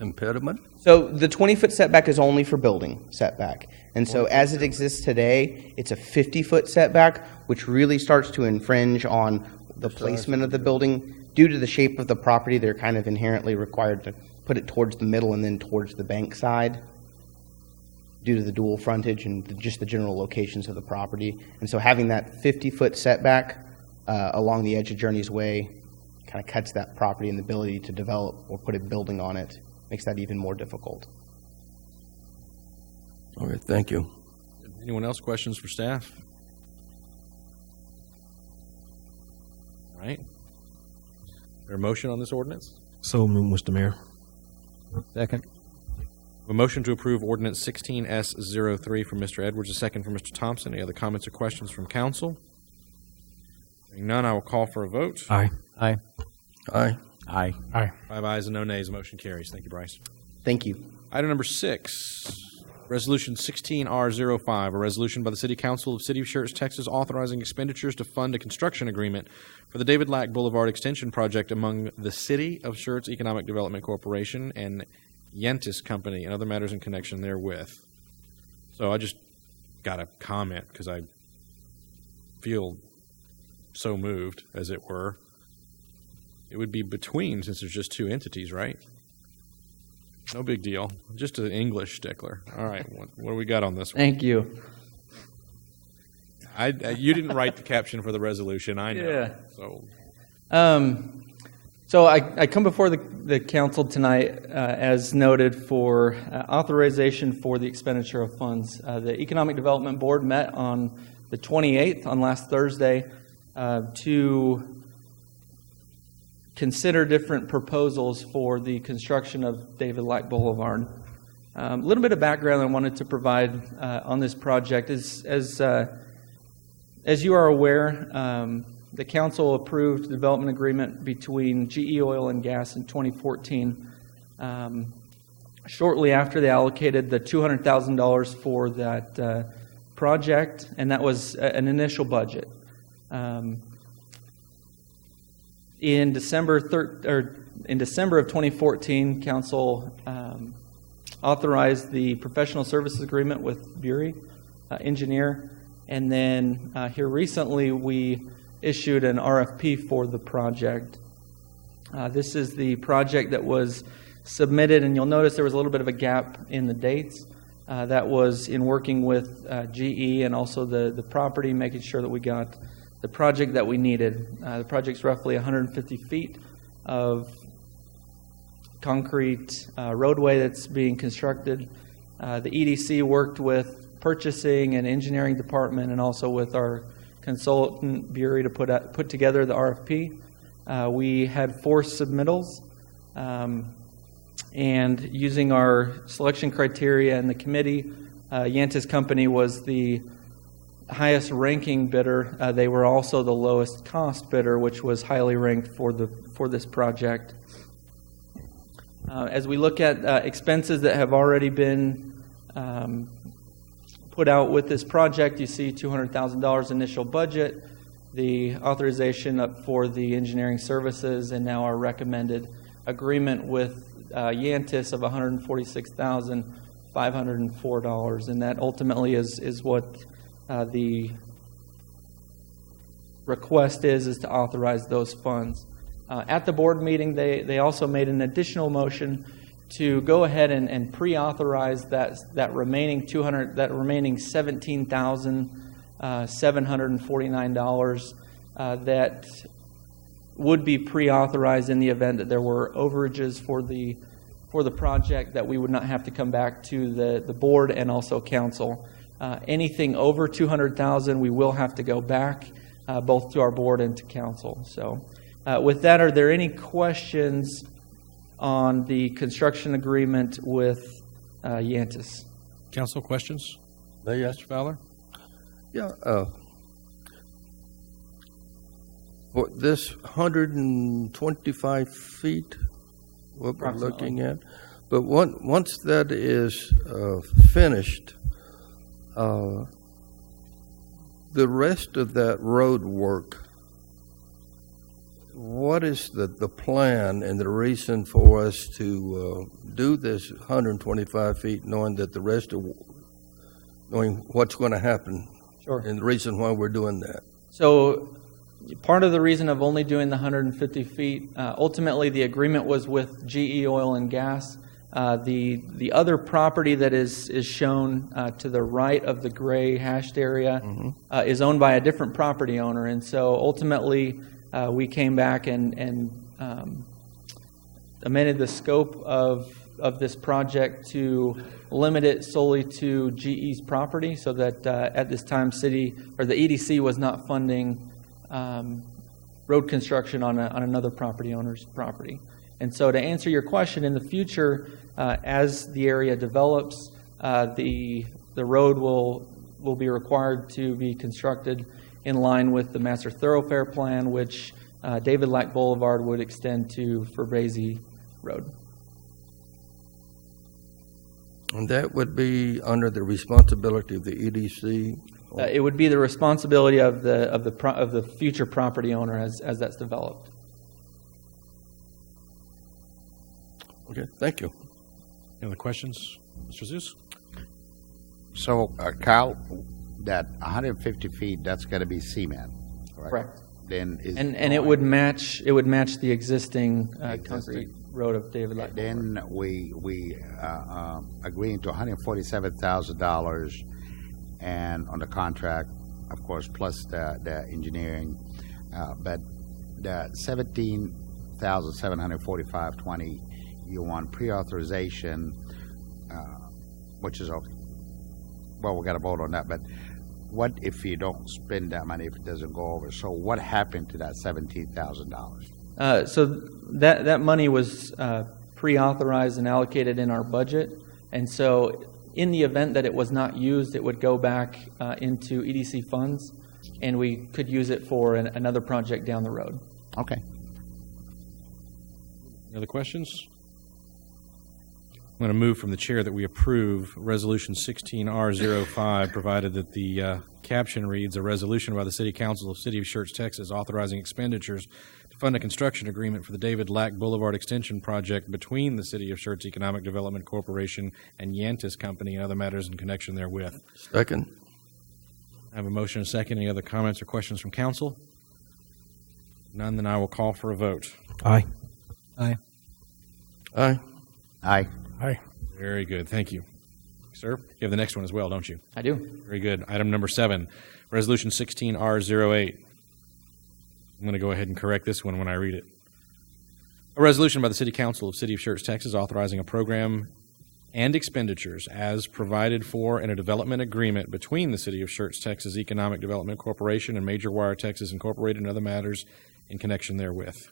impediment? So the 20-foot setback is only for building setback. And so as it exists today, it's a 50-foot setback, which really starts to infringe on the placement of the building. Due to the shape of the property, they're kind of inherently required to put it towards the middle and then towards the bank side due to the dual frontage and just the general locations of the property. And so having that 50-foot setback along the edge of Journey's Way kind of cuts that property and the ability to develop or put a building on it, makes that even more difficult. All right, thank you. Anyone else questions for staff? All right. Is there a motion on this ordinance? So moved, Mr. Mayor. Second. A motion to approve ordinance 16S03 from Mr. Edwards, a second from Mr. Thompson. Any other comments or questions from council? Hearing none, I will call for a vote. Aye. Aye. Aye. Aye. Aye. 5 ayes and no nays. Motion carries. Thank you, Bryce. Thank you. Item number 6, Resolution 16R05, a resolution by the City Council of City of Schertz, Texas, authorizing expenditures to fund a construction agreement for the David Lack Boulevard Extension Project among the City of Schertz Economic Development Corporation and Yentis Company and other matters in connection therewith. So I just got a comment because I feel so moved, as it were. It would be between, since there's just two entities, right? No big deal. Just an English stickler. All right, what do we got on this one? Thank you. You didn't write the caption for the resolution, I know. Yeah. So, I come before the council tonight, as noted, for authorization for the expenditure of funds. The Economic Development Board met on the 28th, on last Thursday, to consider different proposals for the construction of David Lack Boulevard. A little bit of background I wanted to provide on this project is, as you are aware, the council approved the development agreement between GE Oil and Gas in 2014. Shortly after, they allocated the $200,000 for that project, and that was an initial budget. In December of 2014, council authorized the professional services agreement with Bury Engineer, and then here recently we issued an RFP for the project. This is the project that was submitted, and you'll notice there was a little bit of a gap in the dates. That was in working with GE and also the property, making sure that we got the project that we needed. The project's roughly 150 feet of concrete roadway that's being constructed. The EDC worked with purchasing and engineering department and also with our consultant Bury to put together the RFP. We had 4 submittals, and using our selection criteria and the committee, Yentis Company was the highest ranking bidder. They were also the lowest cost bidder, which was highly ranked for this project. As we look at expenses that have already been put out with this project, you see $200,000 initial budget, the authorization up for the engineering services, and now our recommended agreement with Yentis of $146,504, and that ultimately is what the request is to authorize those funds. At the board meeting, they also made an additional motion to go ahead and pre-authorize that remaining $17,749 that would be pre-authorized in the event that there were overages for the project, that we would not have to come back to the board and also council. Anything over $200,000, we will have to go back both to our board and to council. So with that, are there any questions on the construction agreement with Yentis? Council questions? May I? Mr. Fowler? Yeah. For this 125 feet, what we're looking at, but once that is finished, the rest of that road work, what is the plan and the reason for us to do this 125 feet, knowing that the rest of, knowing what's going to happen? Sure. And the reason why we're doing that? So part of the reason of only doing the 150 feet, ultimately the agreement was with GE Oil and Gas. The other property that is shown to the right of the gray hashed area is owned by a different property owner, and so ultimately we came back and amended the scope of this project to limit it solely to GE's property, so that at this time the EDC was not funding road construction on another property owner's property. And so to answer your question, in the future, as the area develops, the road will be required to be constructed in line with the master thoroughfare plan, which David Lack Boulevard would extend to Fabrese Road. And that would be under the responsibility of the EDC? It would be the responsibility of the future property owner as that's developed. Okay, thank you. Any other questions? Mr. Zeus? So, Kyle, that 150 feet, that's going to be cement, Correct. Then is And it would match the existing concrete road of David Lack Boulevard. Then we agreeing to $147,000 and on the contract, of course, plus the engineering, but the $17,745.20 you want pre-authorization, which is okay. Well, we got to vote on that, but what if you don't spend that money if it doesn't go over? So what happened to that $17,000? So that money was pre-authorized and allocated in our budget, and so in the event that it was not used, it would go back into EDC funds, and we could use it for another project down the road. Okay. Any other questions? I'm going to move from the chair that we approve Resolution 16R05, provided that the caption reads, "A resolution by the City Council of the City of Schertz, Texas, authorizing expenditures to fund a construction agreement for the David Lack Boulevard Extension Project between the City of Schertz Economic Development Corporation and Yantis Company and other matters in connection therewith." Second. I have a motion and a second. Any other comments or questions from council? None, then I will call for a vote. Aye. Aye. Aye. Aye. Aye. Very good. Thank you. Sir, you have the next one as well, don't you? I do. Very good. Item number 7, Resolution 16R08. I'm going to go ahead and correct this one when I read it. A resolution by the City Council of the City of Schertz, Texas, authorizing a program and expenditures as provided for in a development agreement between the City of Schertz, Texas Economic Development Corporation and Major Wire Texas Incorporated and other matters in connection therewith.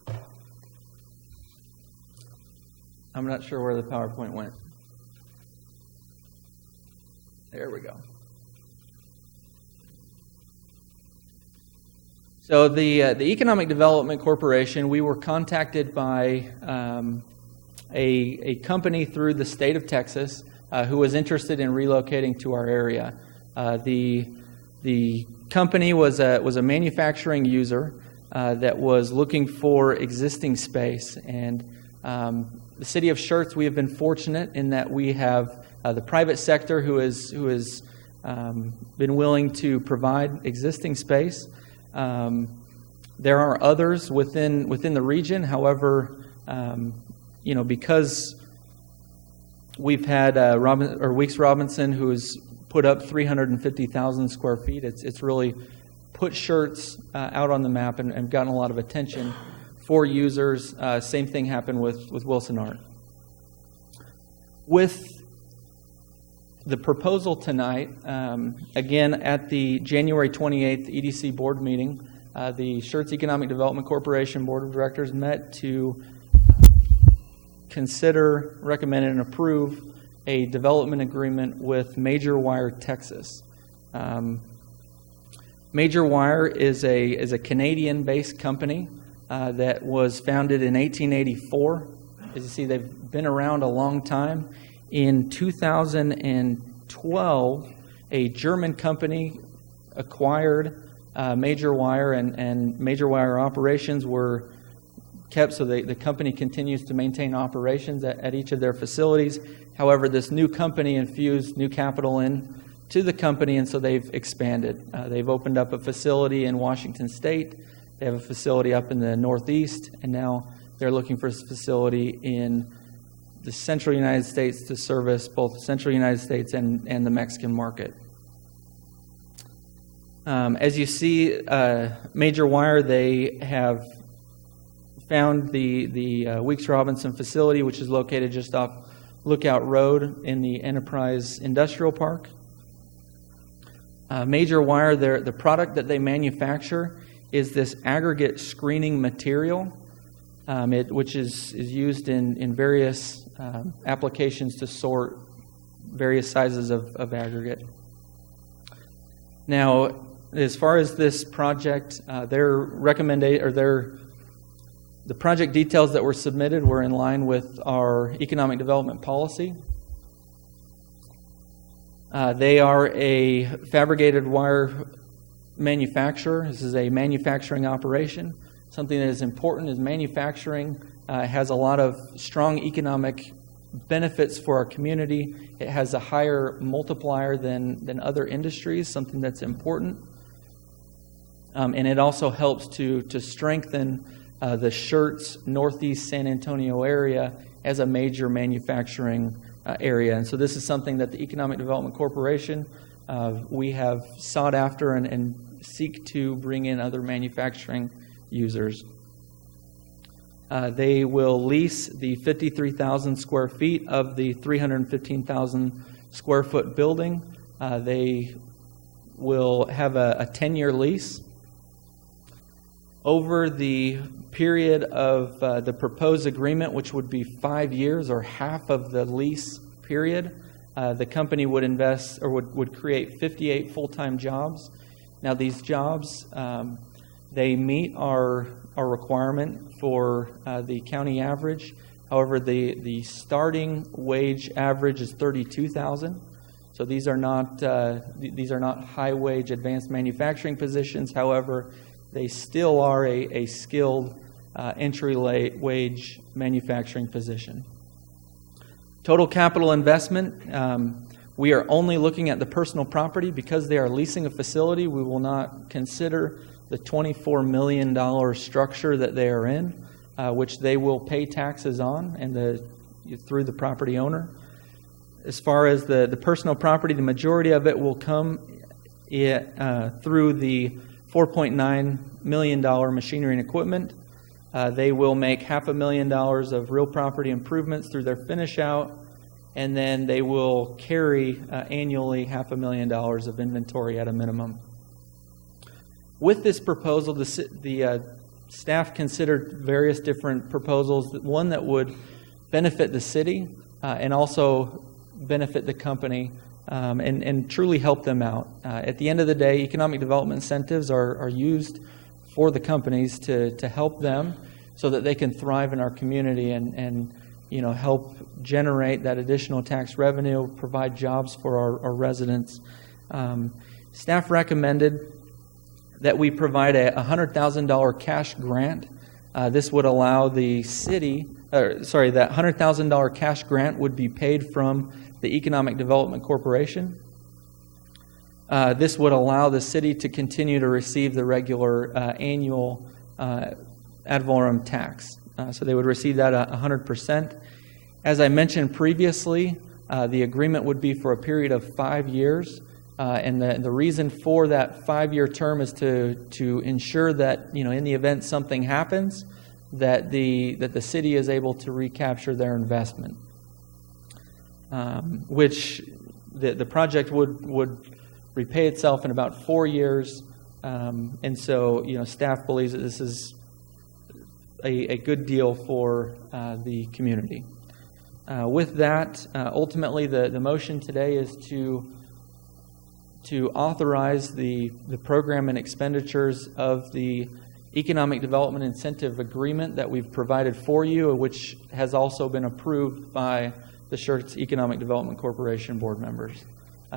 I'm not sure where the PowerPoint went. There we go. So the Economic Development Corporation, we were contacted by a company through the state of Texas who was interested in relocating to our area. The company was a manufacturing user that was looking for existing space, and the City of Schertz, we have been fortunate in that we have the private sector who has been willing to provide existing space. There are others within the region. However, because we've had Weeks Robinson, who's put up 350,000 square feet, it's really put Schertz out on the map and gotten a lot of attention for users. Same thing happened with Wilson Art. With the proposal tonight, again, at the January 28th EDC board meeting, the Schertz Economic Development Corporation Board of Directors met to consider, recommend, and approve a development agreement with Major Wire Texas. Major Wire is a Canadian-based company that was founded in 1884. As you see, they've been around a long time. In 2012, a German company acquired Major Wire, and Major Wire operations were kept, so the company continues to maintain operations at each of their facilities. However, this new company infused new capital into the company, and so they've expanded. They've opened up a facility in Washington State. They have a facility up in the Northeast, and now they're looking for a facility in the central United States to service both the central United States and the Mexican market. As you see, Major Wire, they have found the Weeks Robinson facility, which is located just off Lookout Road in the Enterprise Industrial Park. Major Wire, the product that they manufacture is this aggregate screening material, which is used in various applications to sort various sizes of aggregate. Now, as far as this project, the project details that were submitted were in line with our economic development policy. They are a fabricated wire manufacturer. This is a manufacturing operation. Something that is important is manufacturing has a lot of strong economic benefits for our community. It has a higher multiplier than other industries, something that's important. And it also helps to strengthen the Schertz, Northeast San Antonio area as a major manufacturing area. And so this is something that the Economic Development Corporation, we have sought after and seek to bring in other manufacturing users. They will lease the 53,000 square feet of the 315,000 square foot building. They will have a 10-year lease. Over the period of the proposed agreement, which would be 5 years or half of the lease period, the company would invest or would create 58 full-time jobs. Now, these jobs, they meet our requirement for the county average. However, the starting wage average is $32,000. So these are not high-wage advanced manufacturing positions. However, they still are a skilled entry-wage manufacturing position. Total capital investment, we are only looking at the personal property. Because they are leasing a facility, we will not consider the $24 million structure that they are in, which they will pay taxes on and through the property owner. As far as the personal property, the majority of it will come through the $4.9 million machinery and equipment. They will make $500,000 of real property improvements through their finish out, and then they will carry annually $500,000 of inventory at a minimum. With this proposal, the staff considered various different proposals, one that would benefit the city and also benefit the company and truly help them out. At the end of the day, economic development incentives are used for the companies to help them so that they can thrive in our community and help generate that additional tax revenue, provide jobs for our residents. Staff recommended that we provide a $100,000 cash grant. This would allow the city, that $100,000 cash grant would be paid from the Economic Development Corporation. This would allow the city to continue to receive the regular annual ad valorem tax. So they would receive that 100%. As I mentioned previously, the agreement would be for a period of 5 years. And the reason for that 5-year term is to ensure that, in the event something happens, that the city is able to recapture their investment. Which the project would repay itself in about 4 years. And so, staff believes that this is a good deal for the community. With that, ultimately, the motion today is to to authorize the program and expenditures of the Economic Development Incentive Agreement that we've provided for you, which has also been approved by the Schertz Economic Development Corporation board members.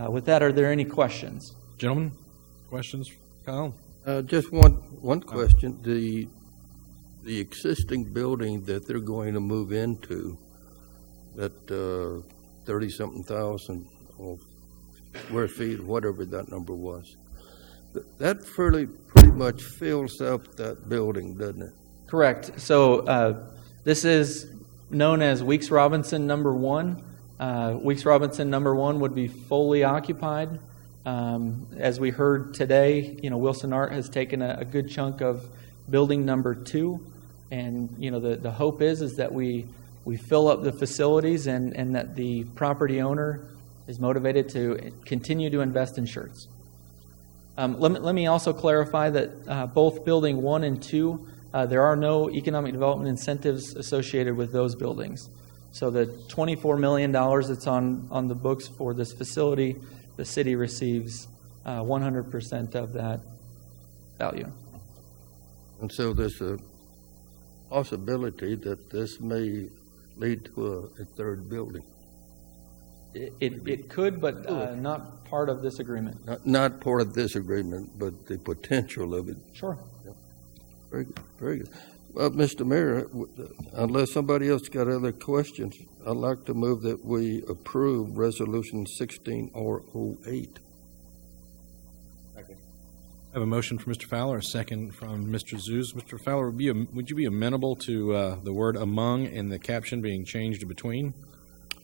With that, are there any questions? Gentlemen, questions? Kyle? Just one question. The existing building that they're going to move into, that 30-something thousand square feet, whatever that number was, that pretty much fills up that building, doesn't it? Correct. So this is known as Weeks Robinson number 1. Weeks Robinson number 1 would be fully occupied. As we heard today, Wilson Art has taken a good chunk of building number 2, and the hope is that we fill up the facilities and that the property owner is motivated to continue to invest in Schertz. Let me also clarify that both building 1 and 2, there are no economic development incentives associated with those buildings. So the $24 million that's on the books for this facility, the city receives 100% of that value. And so there's a possibility that this may lead to a third building. It could, but not part of this agreement. Not part of this agreement, but the potential of it. Sure. Yeah. Very good. Very good. Well, Mr. Mayor, unless somebody else got other questions, I'd like to move that we approve Resolution 16R08. I have a motion from Mr. Fowler, a second from Mr. Zeus. Mr. Fowler, would you be amenable to the word among and the caption being changed to between?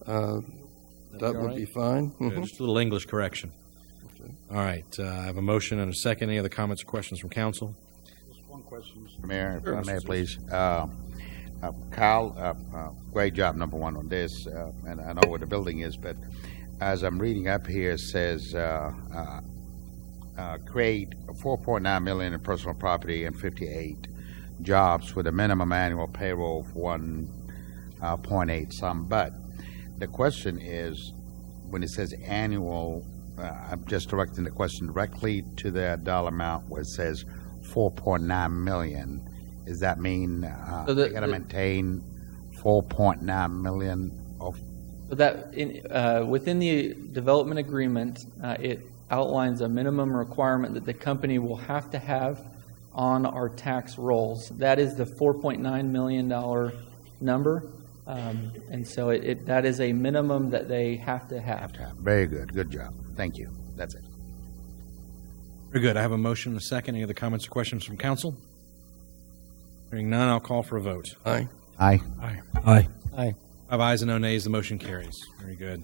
That would be fine. Good. Just a little English correction. Okay. All right. I have a motion and a second. Any other comments or questions from council? Just one question, Mr. Mayor, if I may, please. Kyle, great job, number 1, on this, and I know where the building is, but as I'm reading up here, it says create $4.9 million in personal property and 58 jobs with a minimum annual payroll of 1.8 some. But the question is, when it says annual, I'm just directing the question directly to the dollar amount where it says 4.9 million. Does that mean So they got to maintain 4.9 million of? So that within the development agreement, it outlines a minimum requirement that the company will have to have on our tax rolls. That is the $4.9 million number. And so that is a minimum that they have to have. Very good. Good job. Thank you. That's it. Very good. I have a motion and a second. Any other comments or questions from council? Hearing none, I'll call for a vote. Aye. Aye. Aye. Aye. Aye. 5 ayes and no nays. The motion carries. Very good.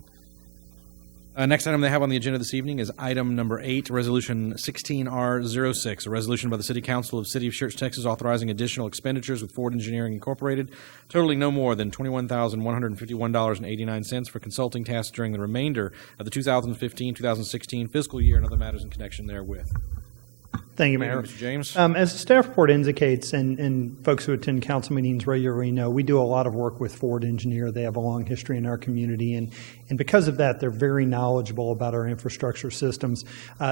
Next item they have on the agenda this evening is item number 8, Resolution 16R06, a resolution by the City Council of the City of Schertz, Texas, authorizing additional expenditures with Ford Engineering Incorporated, totaling no more than $21,151.89 for consulting tasks during the remainder of the 2015-2016 fiscal year and other matters in connection therewith. Thank you, Mayor. Mr. James. As the staff report indicates, and folks who attend council meetings regularly know, we do a lot of work with Ford Engineer. They have a long history in our community, and because of that, they're very knowledgeable about our infrastructure systems.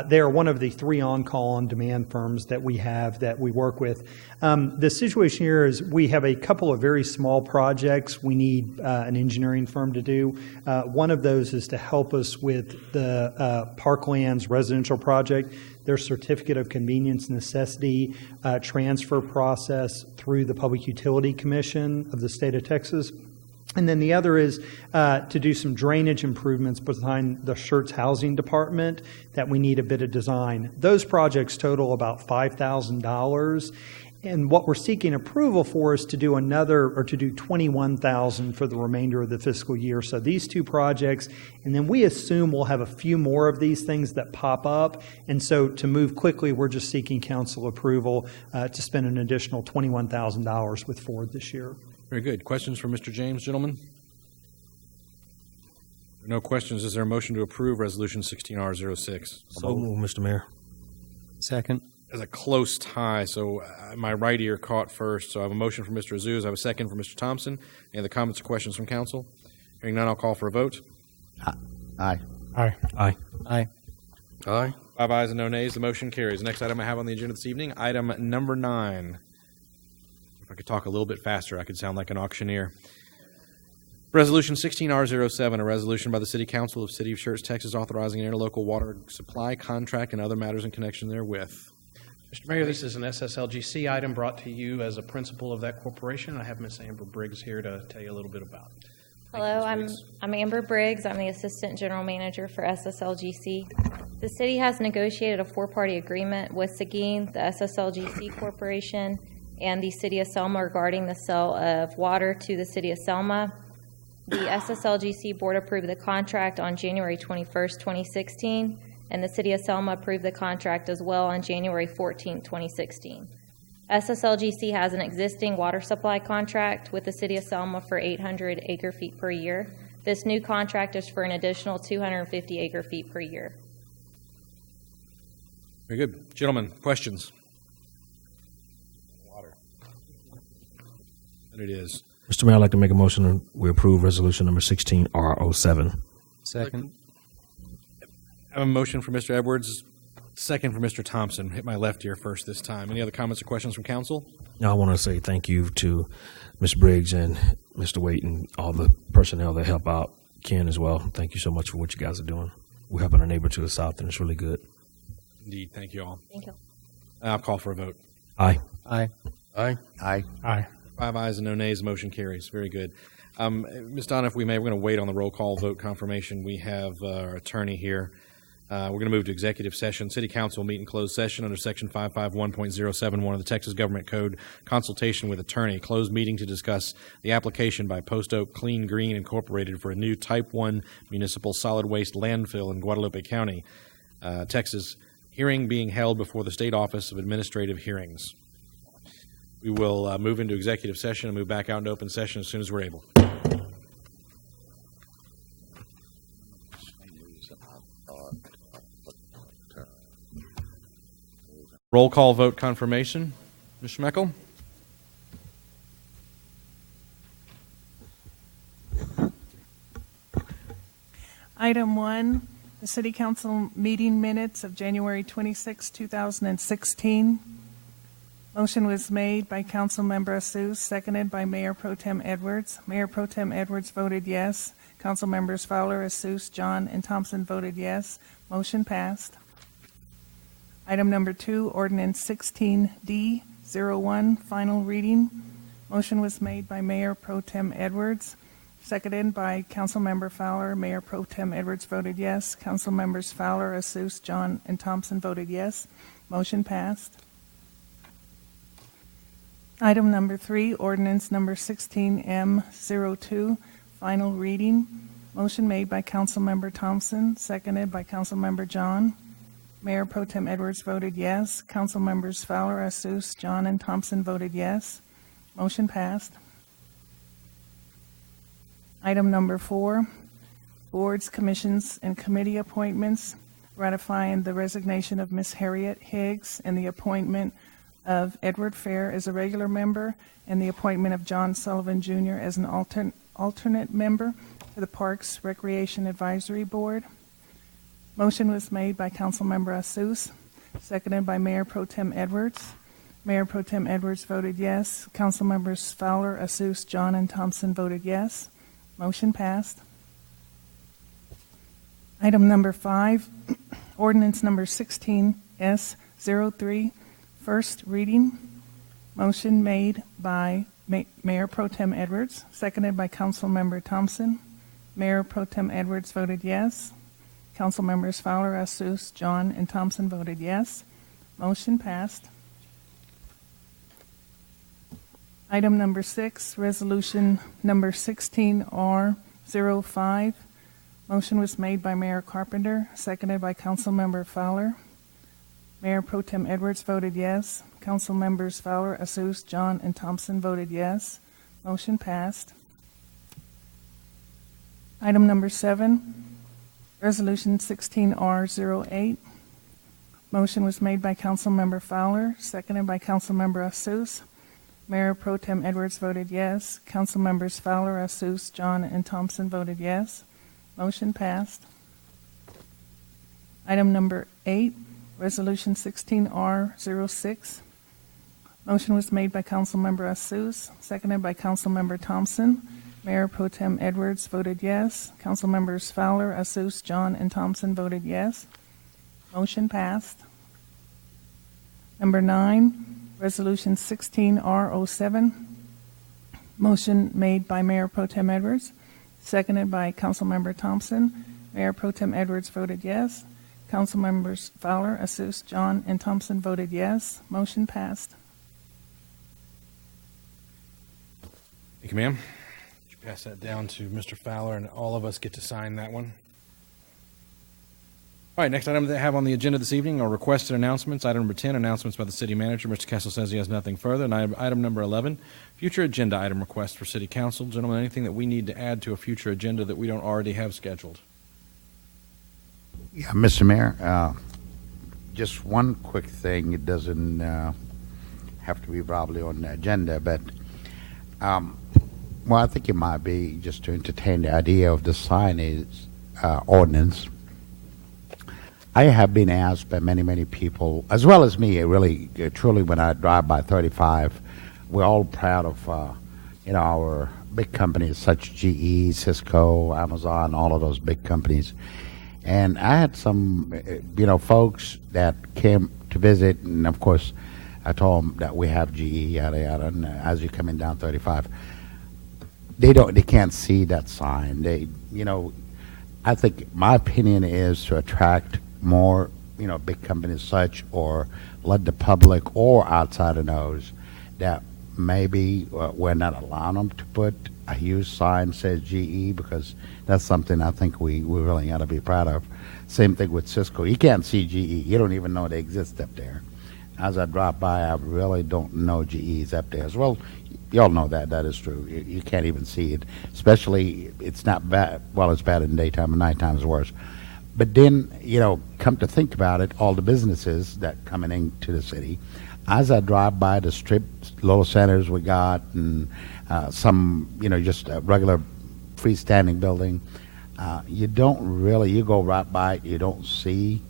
They are one of the 3 on-call, on-demand firms that we have that we work with. The situation here is we have a couple of very small projects we need an engineering firm to do. One of those is to help us with the Parklands residential project. Their certificate of convenience necessity transfer process through the Public Utility Commission of the state of Texas. And then the other is to do some drainage improvements behind the Schertz Housing Department that we need a bit of design. Those projects total about $5,000. And what we're seeking approval for is to do $21,000 for the remainder of the fiscal year. So these 2 projects, and then we assume we'll have a few more of these things that pop up. And so to move quickly, we're just seeking council approval to spend an additional $21,000 with Ford this year. Very good. Questions for Mr. James, gentlemen? No questions. Is there a motion to approve Resolution 16R06? So moved, Mr. Mayor. Second. As a close tie, so my right ear caught first. So I have a motion from Mr. Azuz. I have a second from Mr. Thompson. Any other comments or questions from council? Hearing none, I'll call for a vote. Aye. Aye. Aye. Aye. Aye. 5 ayes and no nays. The motion carries. Next item I have on the agenda this evening, item number 9. If I could talk a little bit faster, I could sound like an auctioneer. Resolution 16R07, a resolution by the City Council of City of Schertz, Texas, authorizing an interlocal water supply contract and other matters in connection therewith. Mr. Mayor, this is an SSLGC item brought to you as a principal of that corporation. I have Ms. Amber Briggs here to tell you a little bit about it. Hello, I'm Amber Briggs. I'm the Assistant General Manager for SSLGC. The city has negotiated a 4-party agreement with Seguin, the SSLGC Corporation, and the City of Selma regarding the sale of water to the City of Selma. The SSLGC Board approved the contract on January 21st, 2016, and the City of Selma approved the contract as well on January 14th, 2016. SSLGC has an existing water supply contract with the City of Selma for 800 acre-feet per year. This new contract is for an additional 250 acre-feet per year. Very good. Gentlemen, questions? Water. And it is. Mr. Mayor, I'd like to make a motion that we approve resolution number 16R07. Second. I have a motion for Mr. Edwards, second for Mr. Thompson. Hit my left ear first this time. Any other comments or questions from council? Now, I want to say thank you to Ms. Briggs and Mr. Waite and all the personnel that help out. Ken as well. Thank you so much for what you guys are doing. We're helping our neighbor to the south, and it's really good. Indeed. Thank you all. Thank you. I'll call for a vote. Aye. Aye. Aye. Aye. Aye. 5 ayes and no nays. The motion carries. Very good. Ms. Donna, if we may, we're going to wait on the roll call vote confirmation. We have our attorney here. We're going to move to executive session. City Council will meet in closed session under Section 551.071 of the Texas Government Code, consultation with attorney. Closed meeting to discuss the application by Post Oak Clean Green Incorporated for a new Type 1 municipal solid waste landfill in Guadalupe County, Texas. Hearing being held before the State Office of Administrative Hearings. We will move into executive session and move back out into open session as soon as we're able. Roll call vote confirmation. Ms. Schmeckel? Item 1, the City Council meeting minutes of January 26, 2016. Motion was made by Councilmember Asus, seconded by Mayor Pro Tem Edwards. Mayor Pro Tem Edwards voted yes. Councilmembers Fowler, Asus, John, and Thompson voted yes. Motion passed. Item number 2, Ordinance 16D-01, final reading. Motion was made by Mayor Pro Tem Edwards, seconded by Councilmember Fowler. Mayor Pro Tem Edwards voted yes. Councilmembers Fowler, Asus, John, and Thompson voted yes. Motion passed. Item number 3, ordinance number 16M02, final reading. Motion made by Councilmember Thompson, seconded by Councilmember John. Mayor Pro Tem Edwards voted yes. Councilmembers Fowler, Asus, John, and Thompson voted yes. Motion passed. Item number 4, boards, commissions, and committee appointments, ratifying the resignation of Ms. Harriet Higgs and the appointment of Edward Fair as a regular member and the appointment of John Sullivan Jr. as an alternate member to the Parks Recreation Advisory Board. Motion was made by Councilmember Asus, seconded by Mayor Pro Tem Edwards. Mayor Pro Tem Edwards voted yes. Councilmembers Fowler, Asus, John, and Thompson voted yes. Motion passed. Item number 5, ordinance number 16S03, first reading. Motion made by Mayor Pro Tem Edwards, seconded by Councilmember Thompson. Mayor Pro Tem Edwards voted yes. Councilmembers Fowler, Asus, John, and Thompson voted yes. Motion passed. Item number 6, resolution number 16R05. Motion was made by Mayor Carpenter, seconded by Councilmember Fowler. Mayor Pro Tem Edwards voted yes. Councilmembers Fowler, Asus, John, and Thompson voted yes. Motion passed. Item number 7, resolution 16R08. Motion was made by Councilmember Fowler, seconded by Councilmember Asus. Mayor Pro Tem Edwards voted yes. Councilmembers Fowler, Asus, John, and Thompson voted yes. Motion passed. Item number 8, Resolution 16R06. Motion was made by Councilmember Asus, seconded by Councilmember Thompson. Mayor Pro Tem Edwards voted yes. Councilmembers Fowler, Asus, John, and Thompson voted yes. Motion passed. Number 9, Resolution 16R07. Motion made by Mayor Pro Tem Edwards, seconded by Councilmember Thompson. Mayor Pro Tem Edwards voted yes. Councilmembers Fowler, Asus, John, and Thompson voted yes. Motion passed. Thank you, ma'am. Would you pass that down to Mr. Fowler, and all of us get to sign that one? All right, next item that I have on the agenda this evening are requested announcements. Item number 10, announcements by the city manager. Mr. Kessel says he has nothing further. And item number 11, future agenda item requests for city council. Gentlemen, anything that we need to add to a future agenda that we don't already have scheduled? Yeah, Mr. Mayor, just one quick thing. It doesn't have to be probably on the agenda, but well, I think it might be just to entertain the idea of the signage ordinance. I have been asked by many, many people, as well as me, really, truly, when I drive by 35, we're all proud of, our big companies such GE, Cisco, Amazon, all of those big companies. And I had some, folks that came to visit, and of course, I told them that we have GE, yada, yada, and as you're coming down 35, they can't see that sign. I think my opinion is to attract more, big companies such, or let the public or outsider knows that maybe we're not allowing them to put a huge sign that says GE, because that's something I think we really ought to be proud of. Same thing with Cisco. You can't see GE. You don't even know they exist up there. As I drive by, I really don't know GE's up there as well. You all know that. That is true. You can't even see it. Especially, it's not bad. Well, it's bad in the daytime, and nighttime is worse. But then, come to think about it, all the businesses that coming into the city, as I drive by the strip little centers we got, and some, just a regular freestanding building, you go right by it, you don't see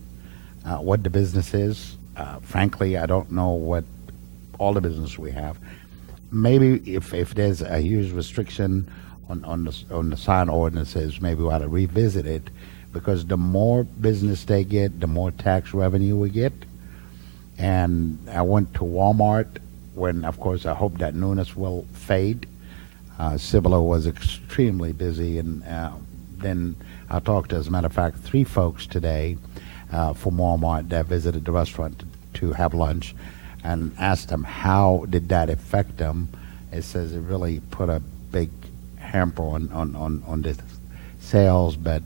what the business is. Frankly, I don't know what all the business we have. Maybe if there's a huge restriction on the sign ordinances, maybe we ought to revisit it, because the more business they get, the more tax revenue we get. And I went to Walmart when, of course, I hope that newness will fade. Cibolo was extremely busy, and then I talked to, as a matter of fact, 3 folks today from Walmart that visited the restaurant to have lunch, and asked them how did that affect them. It says it really put a big hamper on the sales, but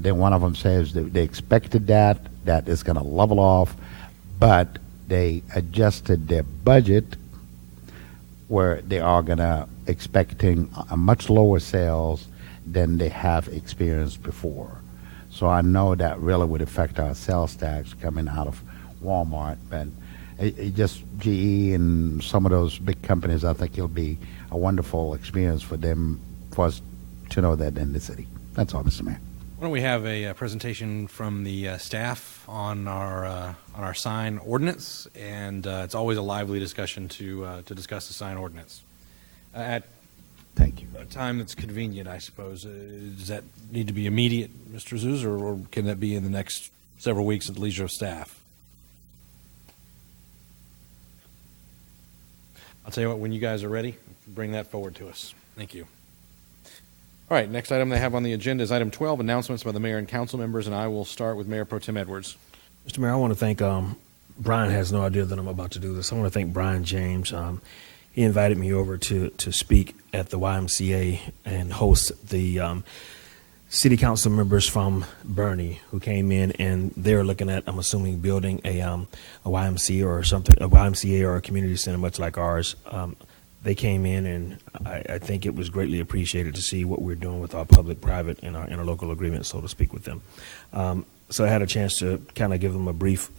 then one of them says they expected that is going to level off, but they adjusted their budget where they are going to expecting a much lower sales than they have experienced before. So I know that really would affect our sales tax coming out of Walmart, but it just GE and some of those big companies, I think it'll be a wonderful experience for us to know that in the city. That's all, Mr. Mayor. Why don't we have a presentation from the staff on our sign ordinance, and it's always a lively discussion to discuss the sign ordinance at Thank you. a time that's convenient, I suppose. Does that need to be immediate, Mr. Zuz, or can that be in the next several weeks at the leisure of staff? I'll tell you what, when you guys are ready, bring that forward to us. Thank you. All right, next item they have on the agenda is item 12, announcements by the mayor and council members, and I will start with Mayor Pro Tem Edwards. Mr. Mayor, I want to thank, Brian has no idea that I'm about to do this. I want to thank Brian James. He invited me over to speak at the YMCA and host the city council members from Bernie who came in, and they're looking at, I'm assuming, building a YMCA or something, a YMCA or a community center much like ours. They came in, and I think it was greatly appreciated to see what we're doing with our public-private and our interlocal agreement, so to speak, with them. So I had a chance to kind of give them a brief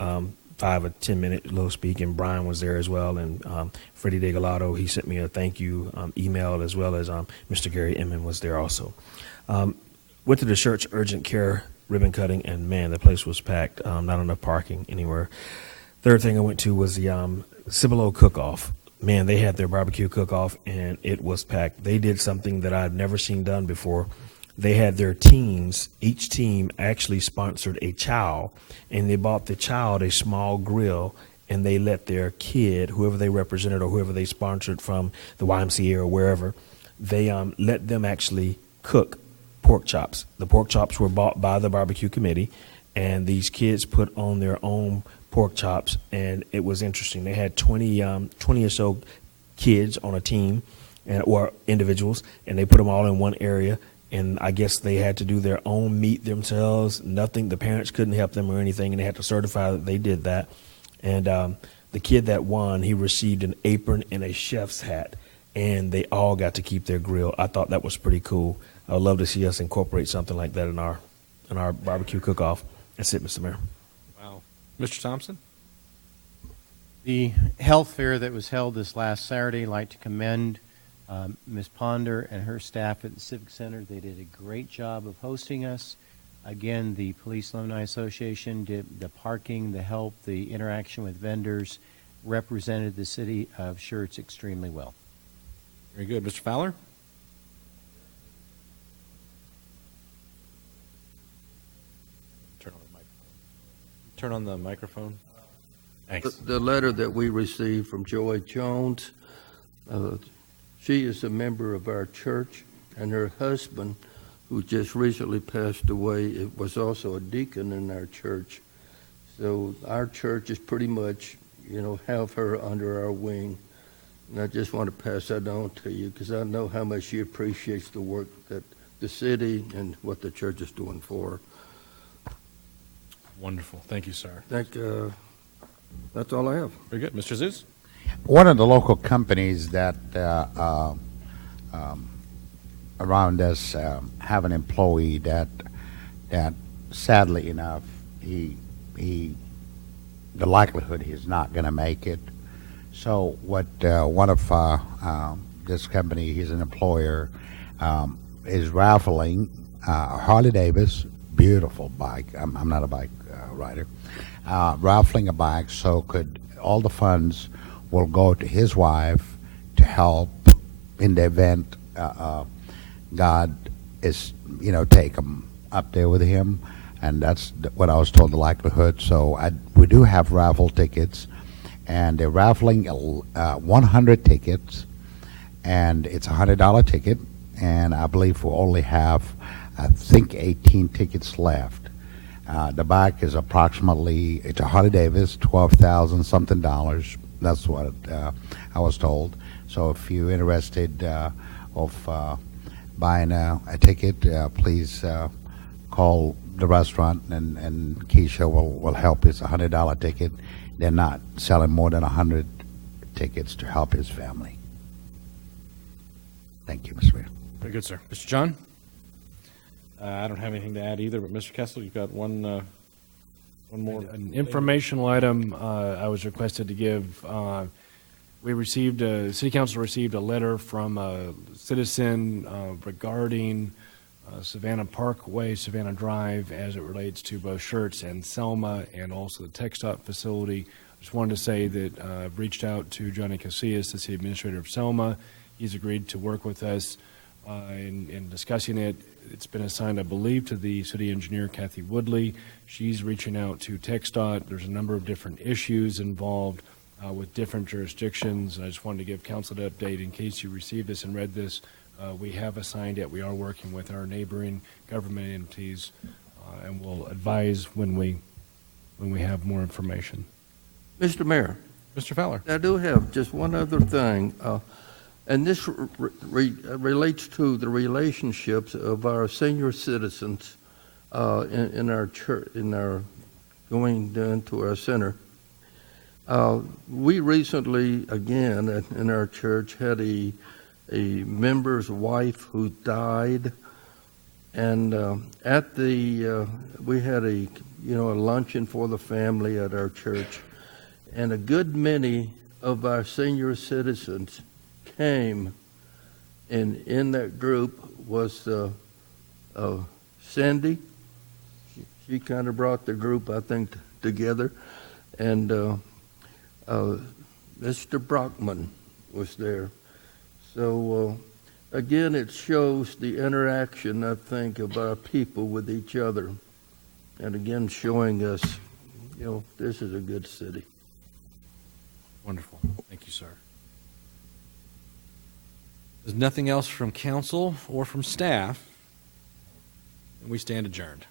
5 or 10 minute little speak, and Brian was there as well, and Freddie DeGalato, he sent me a thank you email, as well as Mr. Gary Inman was there also. Went to the Schertz Urgent Care ribbon cutting, and man, the place was packed. Not enough parking anywhere. Third thing I went to was the Cibolo Cook-Off. Man, they had their barbecue cook-off, and it was packed. They did something that I'd never seen done before. They had their teams, each team actually sponsored a child, and they bought the child a small grill, and they let their kid, whoever they represented or whoever they sponsored from the YMCA or wherever, they let them actually cook pork chops. The pork chops were bought by the barbecue committee, and these kids put on their own pork chops, and it was interesting. They had 20 or so kids on a team or individuals, and they put them all in one area. And I guess they had to do their own meat themselves. Nothing, the parents couldn't help them or anything, and they had to certify that they did that. And the kid that won, he received an apron and a chef's hat, and they all got to keep their grill. I thought that was pretty cool. I would love to see us incorporate something like that in our barbecue cook-off. That's it, Mr. Mayor. Wow. Mr. Thompson? The health fair that was held this last Saturday, I'd like to commend Ms. Ponder and her staff at the Civic Center. They did a great job of hosting us. Again, the Police Alumni Association did the parking, the help, the interaction with vendors, represented the city of Schertz extremely well. Very good. Mr. Fowler? Turn on the microphone. Thanks. The letter that we received from Joy Jones, she is a member of our church, and her husband, who just recently passed away, it was also a deacon in our church. So our church is pretty much, have her under our wing. And I just want to pass that on to you because I know how much she appreciates the work that the city and what the church is doing for her. Wonderful. Thank you, sir. That's all I have. Very good. Mr. Zeus? One of the local companies that around us have an employee that sadly enough, the likelihood he's not going to make it. So what one of this company, he's an employer, is raffling a Harley Davidson, beautiful bike. I'm not a bike rider. Raffling a bike, so all the funds will go to his wife to help in the event God is, take him up there with him, and that's what I was told the likelihood. So we do have raffle tickets, and they're raffling 100 tickets, and it's a $100 ticket, and I believe we only have, 18 tickets left. The bike is approximately, it's a Harley Davidson, $12,000 something dollars. That's what I was told. So if you're interested of buying a ticket, please call the restaurant, and Keisha will help. It's a $100 ticket. They're not selling more than 100 tickets to help his family. Thank you, Mr. Mayor. Very good, sir. Mr. John? I don't have anything to add either, but Mr. Kessel, you've got one more. An informational item I was requested to give. City Council received a letter from a citizen regarding Savannah Parkway, Savannah Drive, as it relates to both Schertz and Selma, and also the TxDOT facility. I just wanted to say that I've reached out to Johnny Casillas, the city administrator of Selma. He's agreed to work with us in discussing it. It's been assigned, I believe, to the city engineer, Kathy Woodley. She's reaching out to TxDOT. There's a number of different issues involved with different jurisdictions. I just wanted to give council an update in case you received this and read this. We have assigned it. We are working with our neighboring government entities, and we'll advise when we have more information. Mr. Mayor. Mr. Fowler. I do have just one other thing. And this relates to the relationships of our senior citizens in our church, going down to our center. We recently, again, in our church, had a member's wife who died, and we had a luncheon for the family at our church, and a good many of our senior citizens came, and in that group was Sandy. she kind of brought the group, I think, together. And Mr. Brockman was there. So again, it shows the interaction, I think, of our people with each other. And again, showing us, this is a good city. Wonderful. Thank you, sir. There's nothing else from council or from staff. We stand adjourned.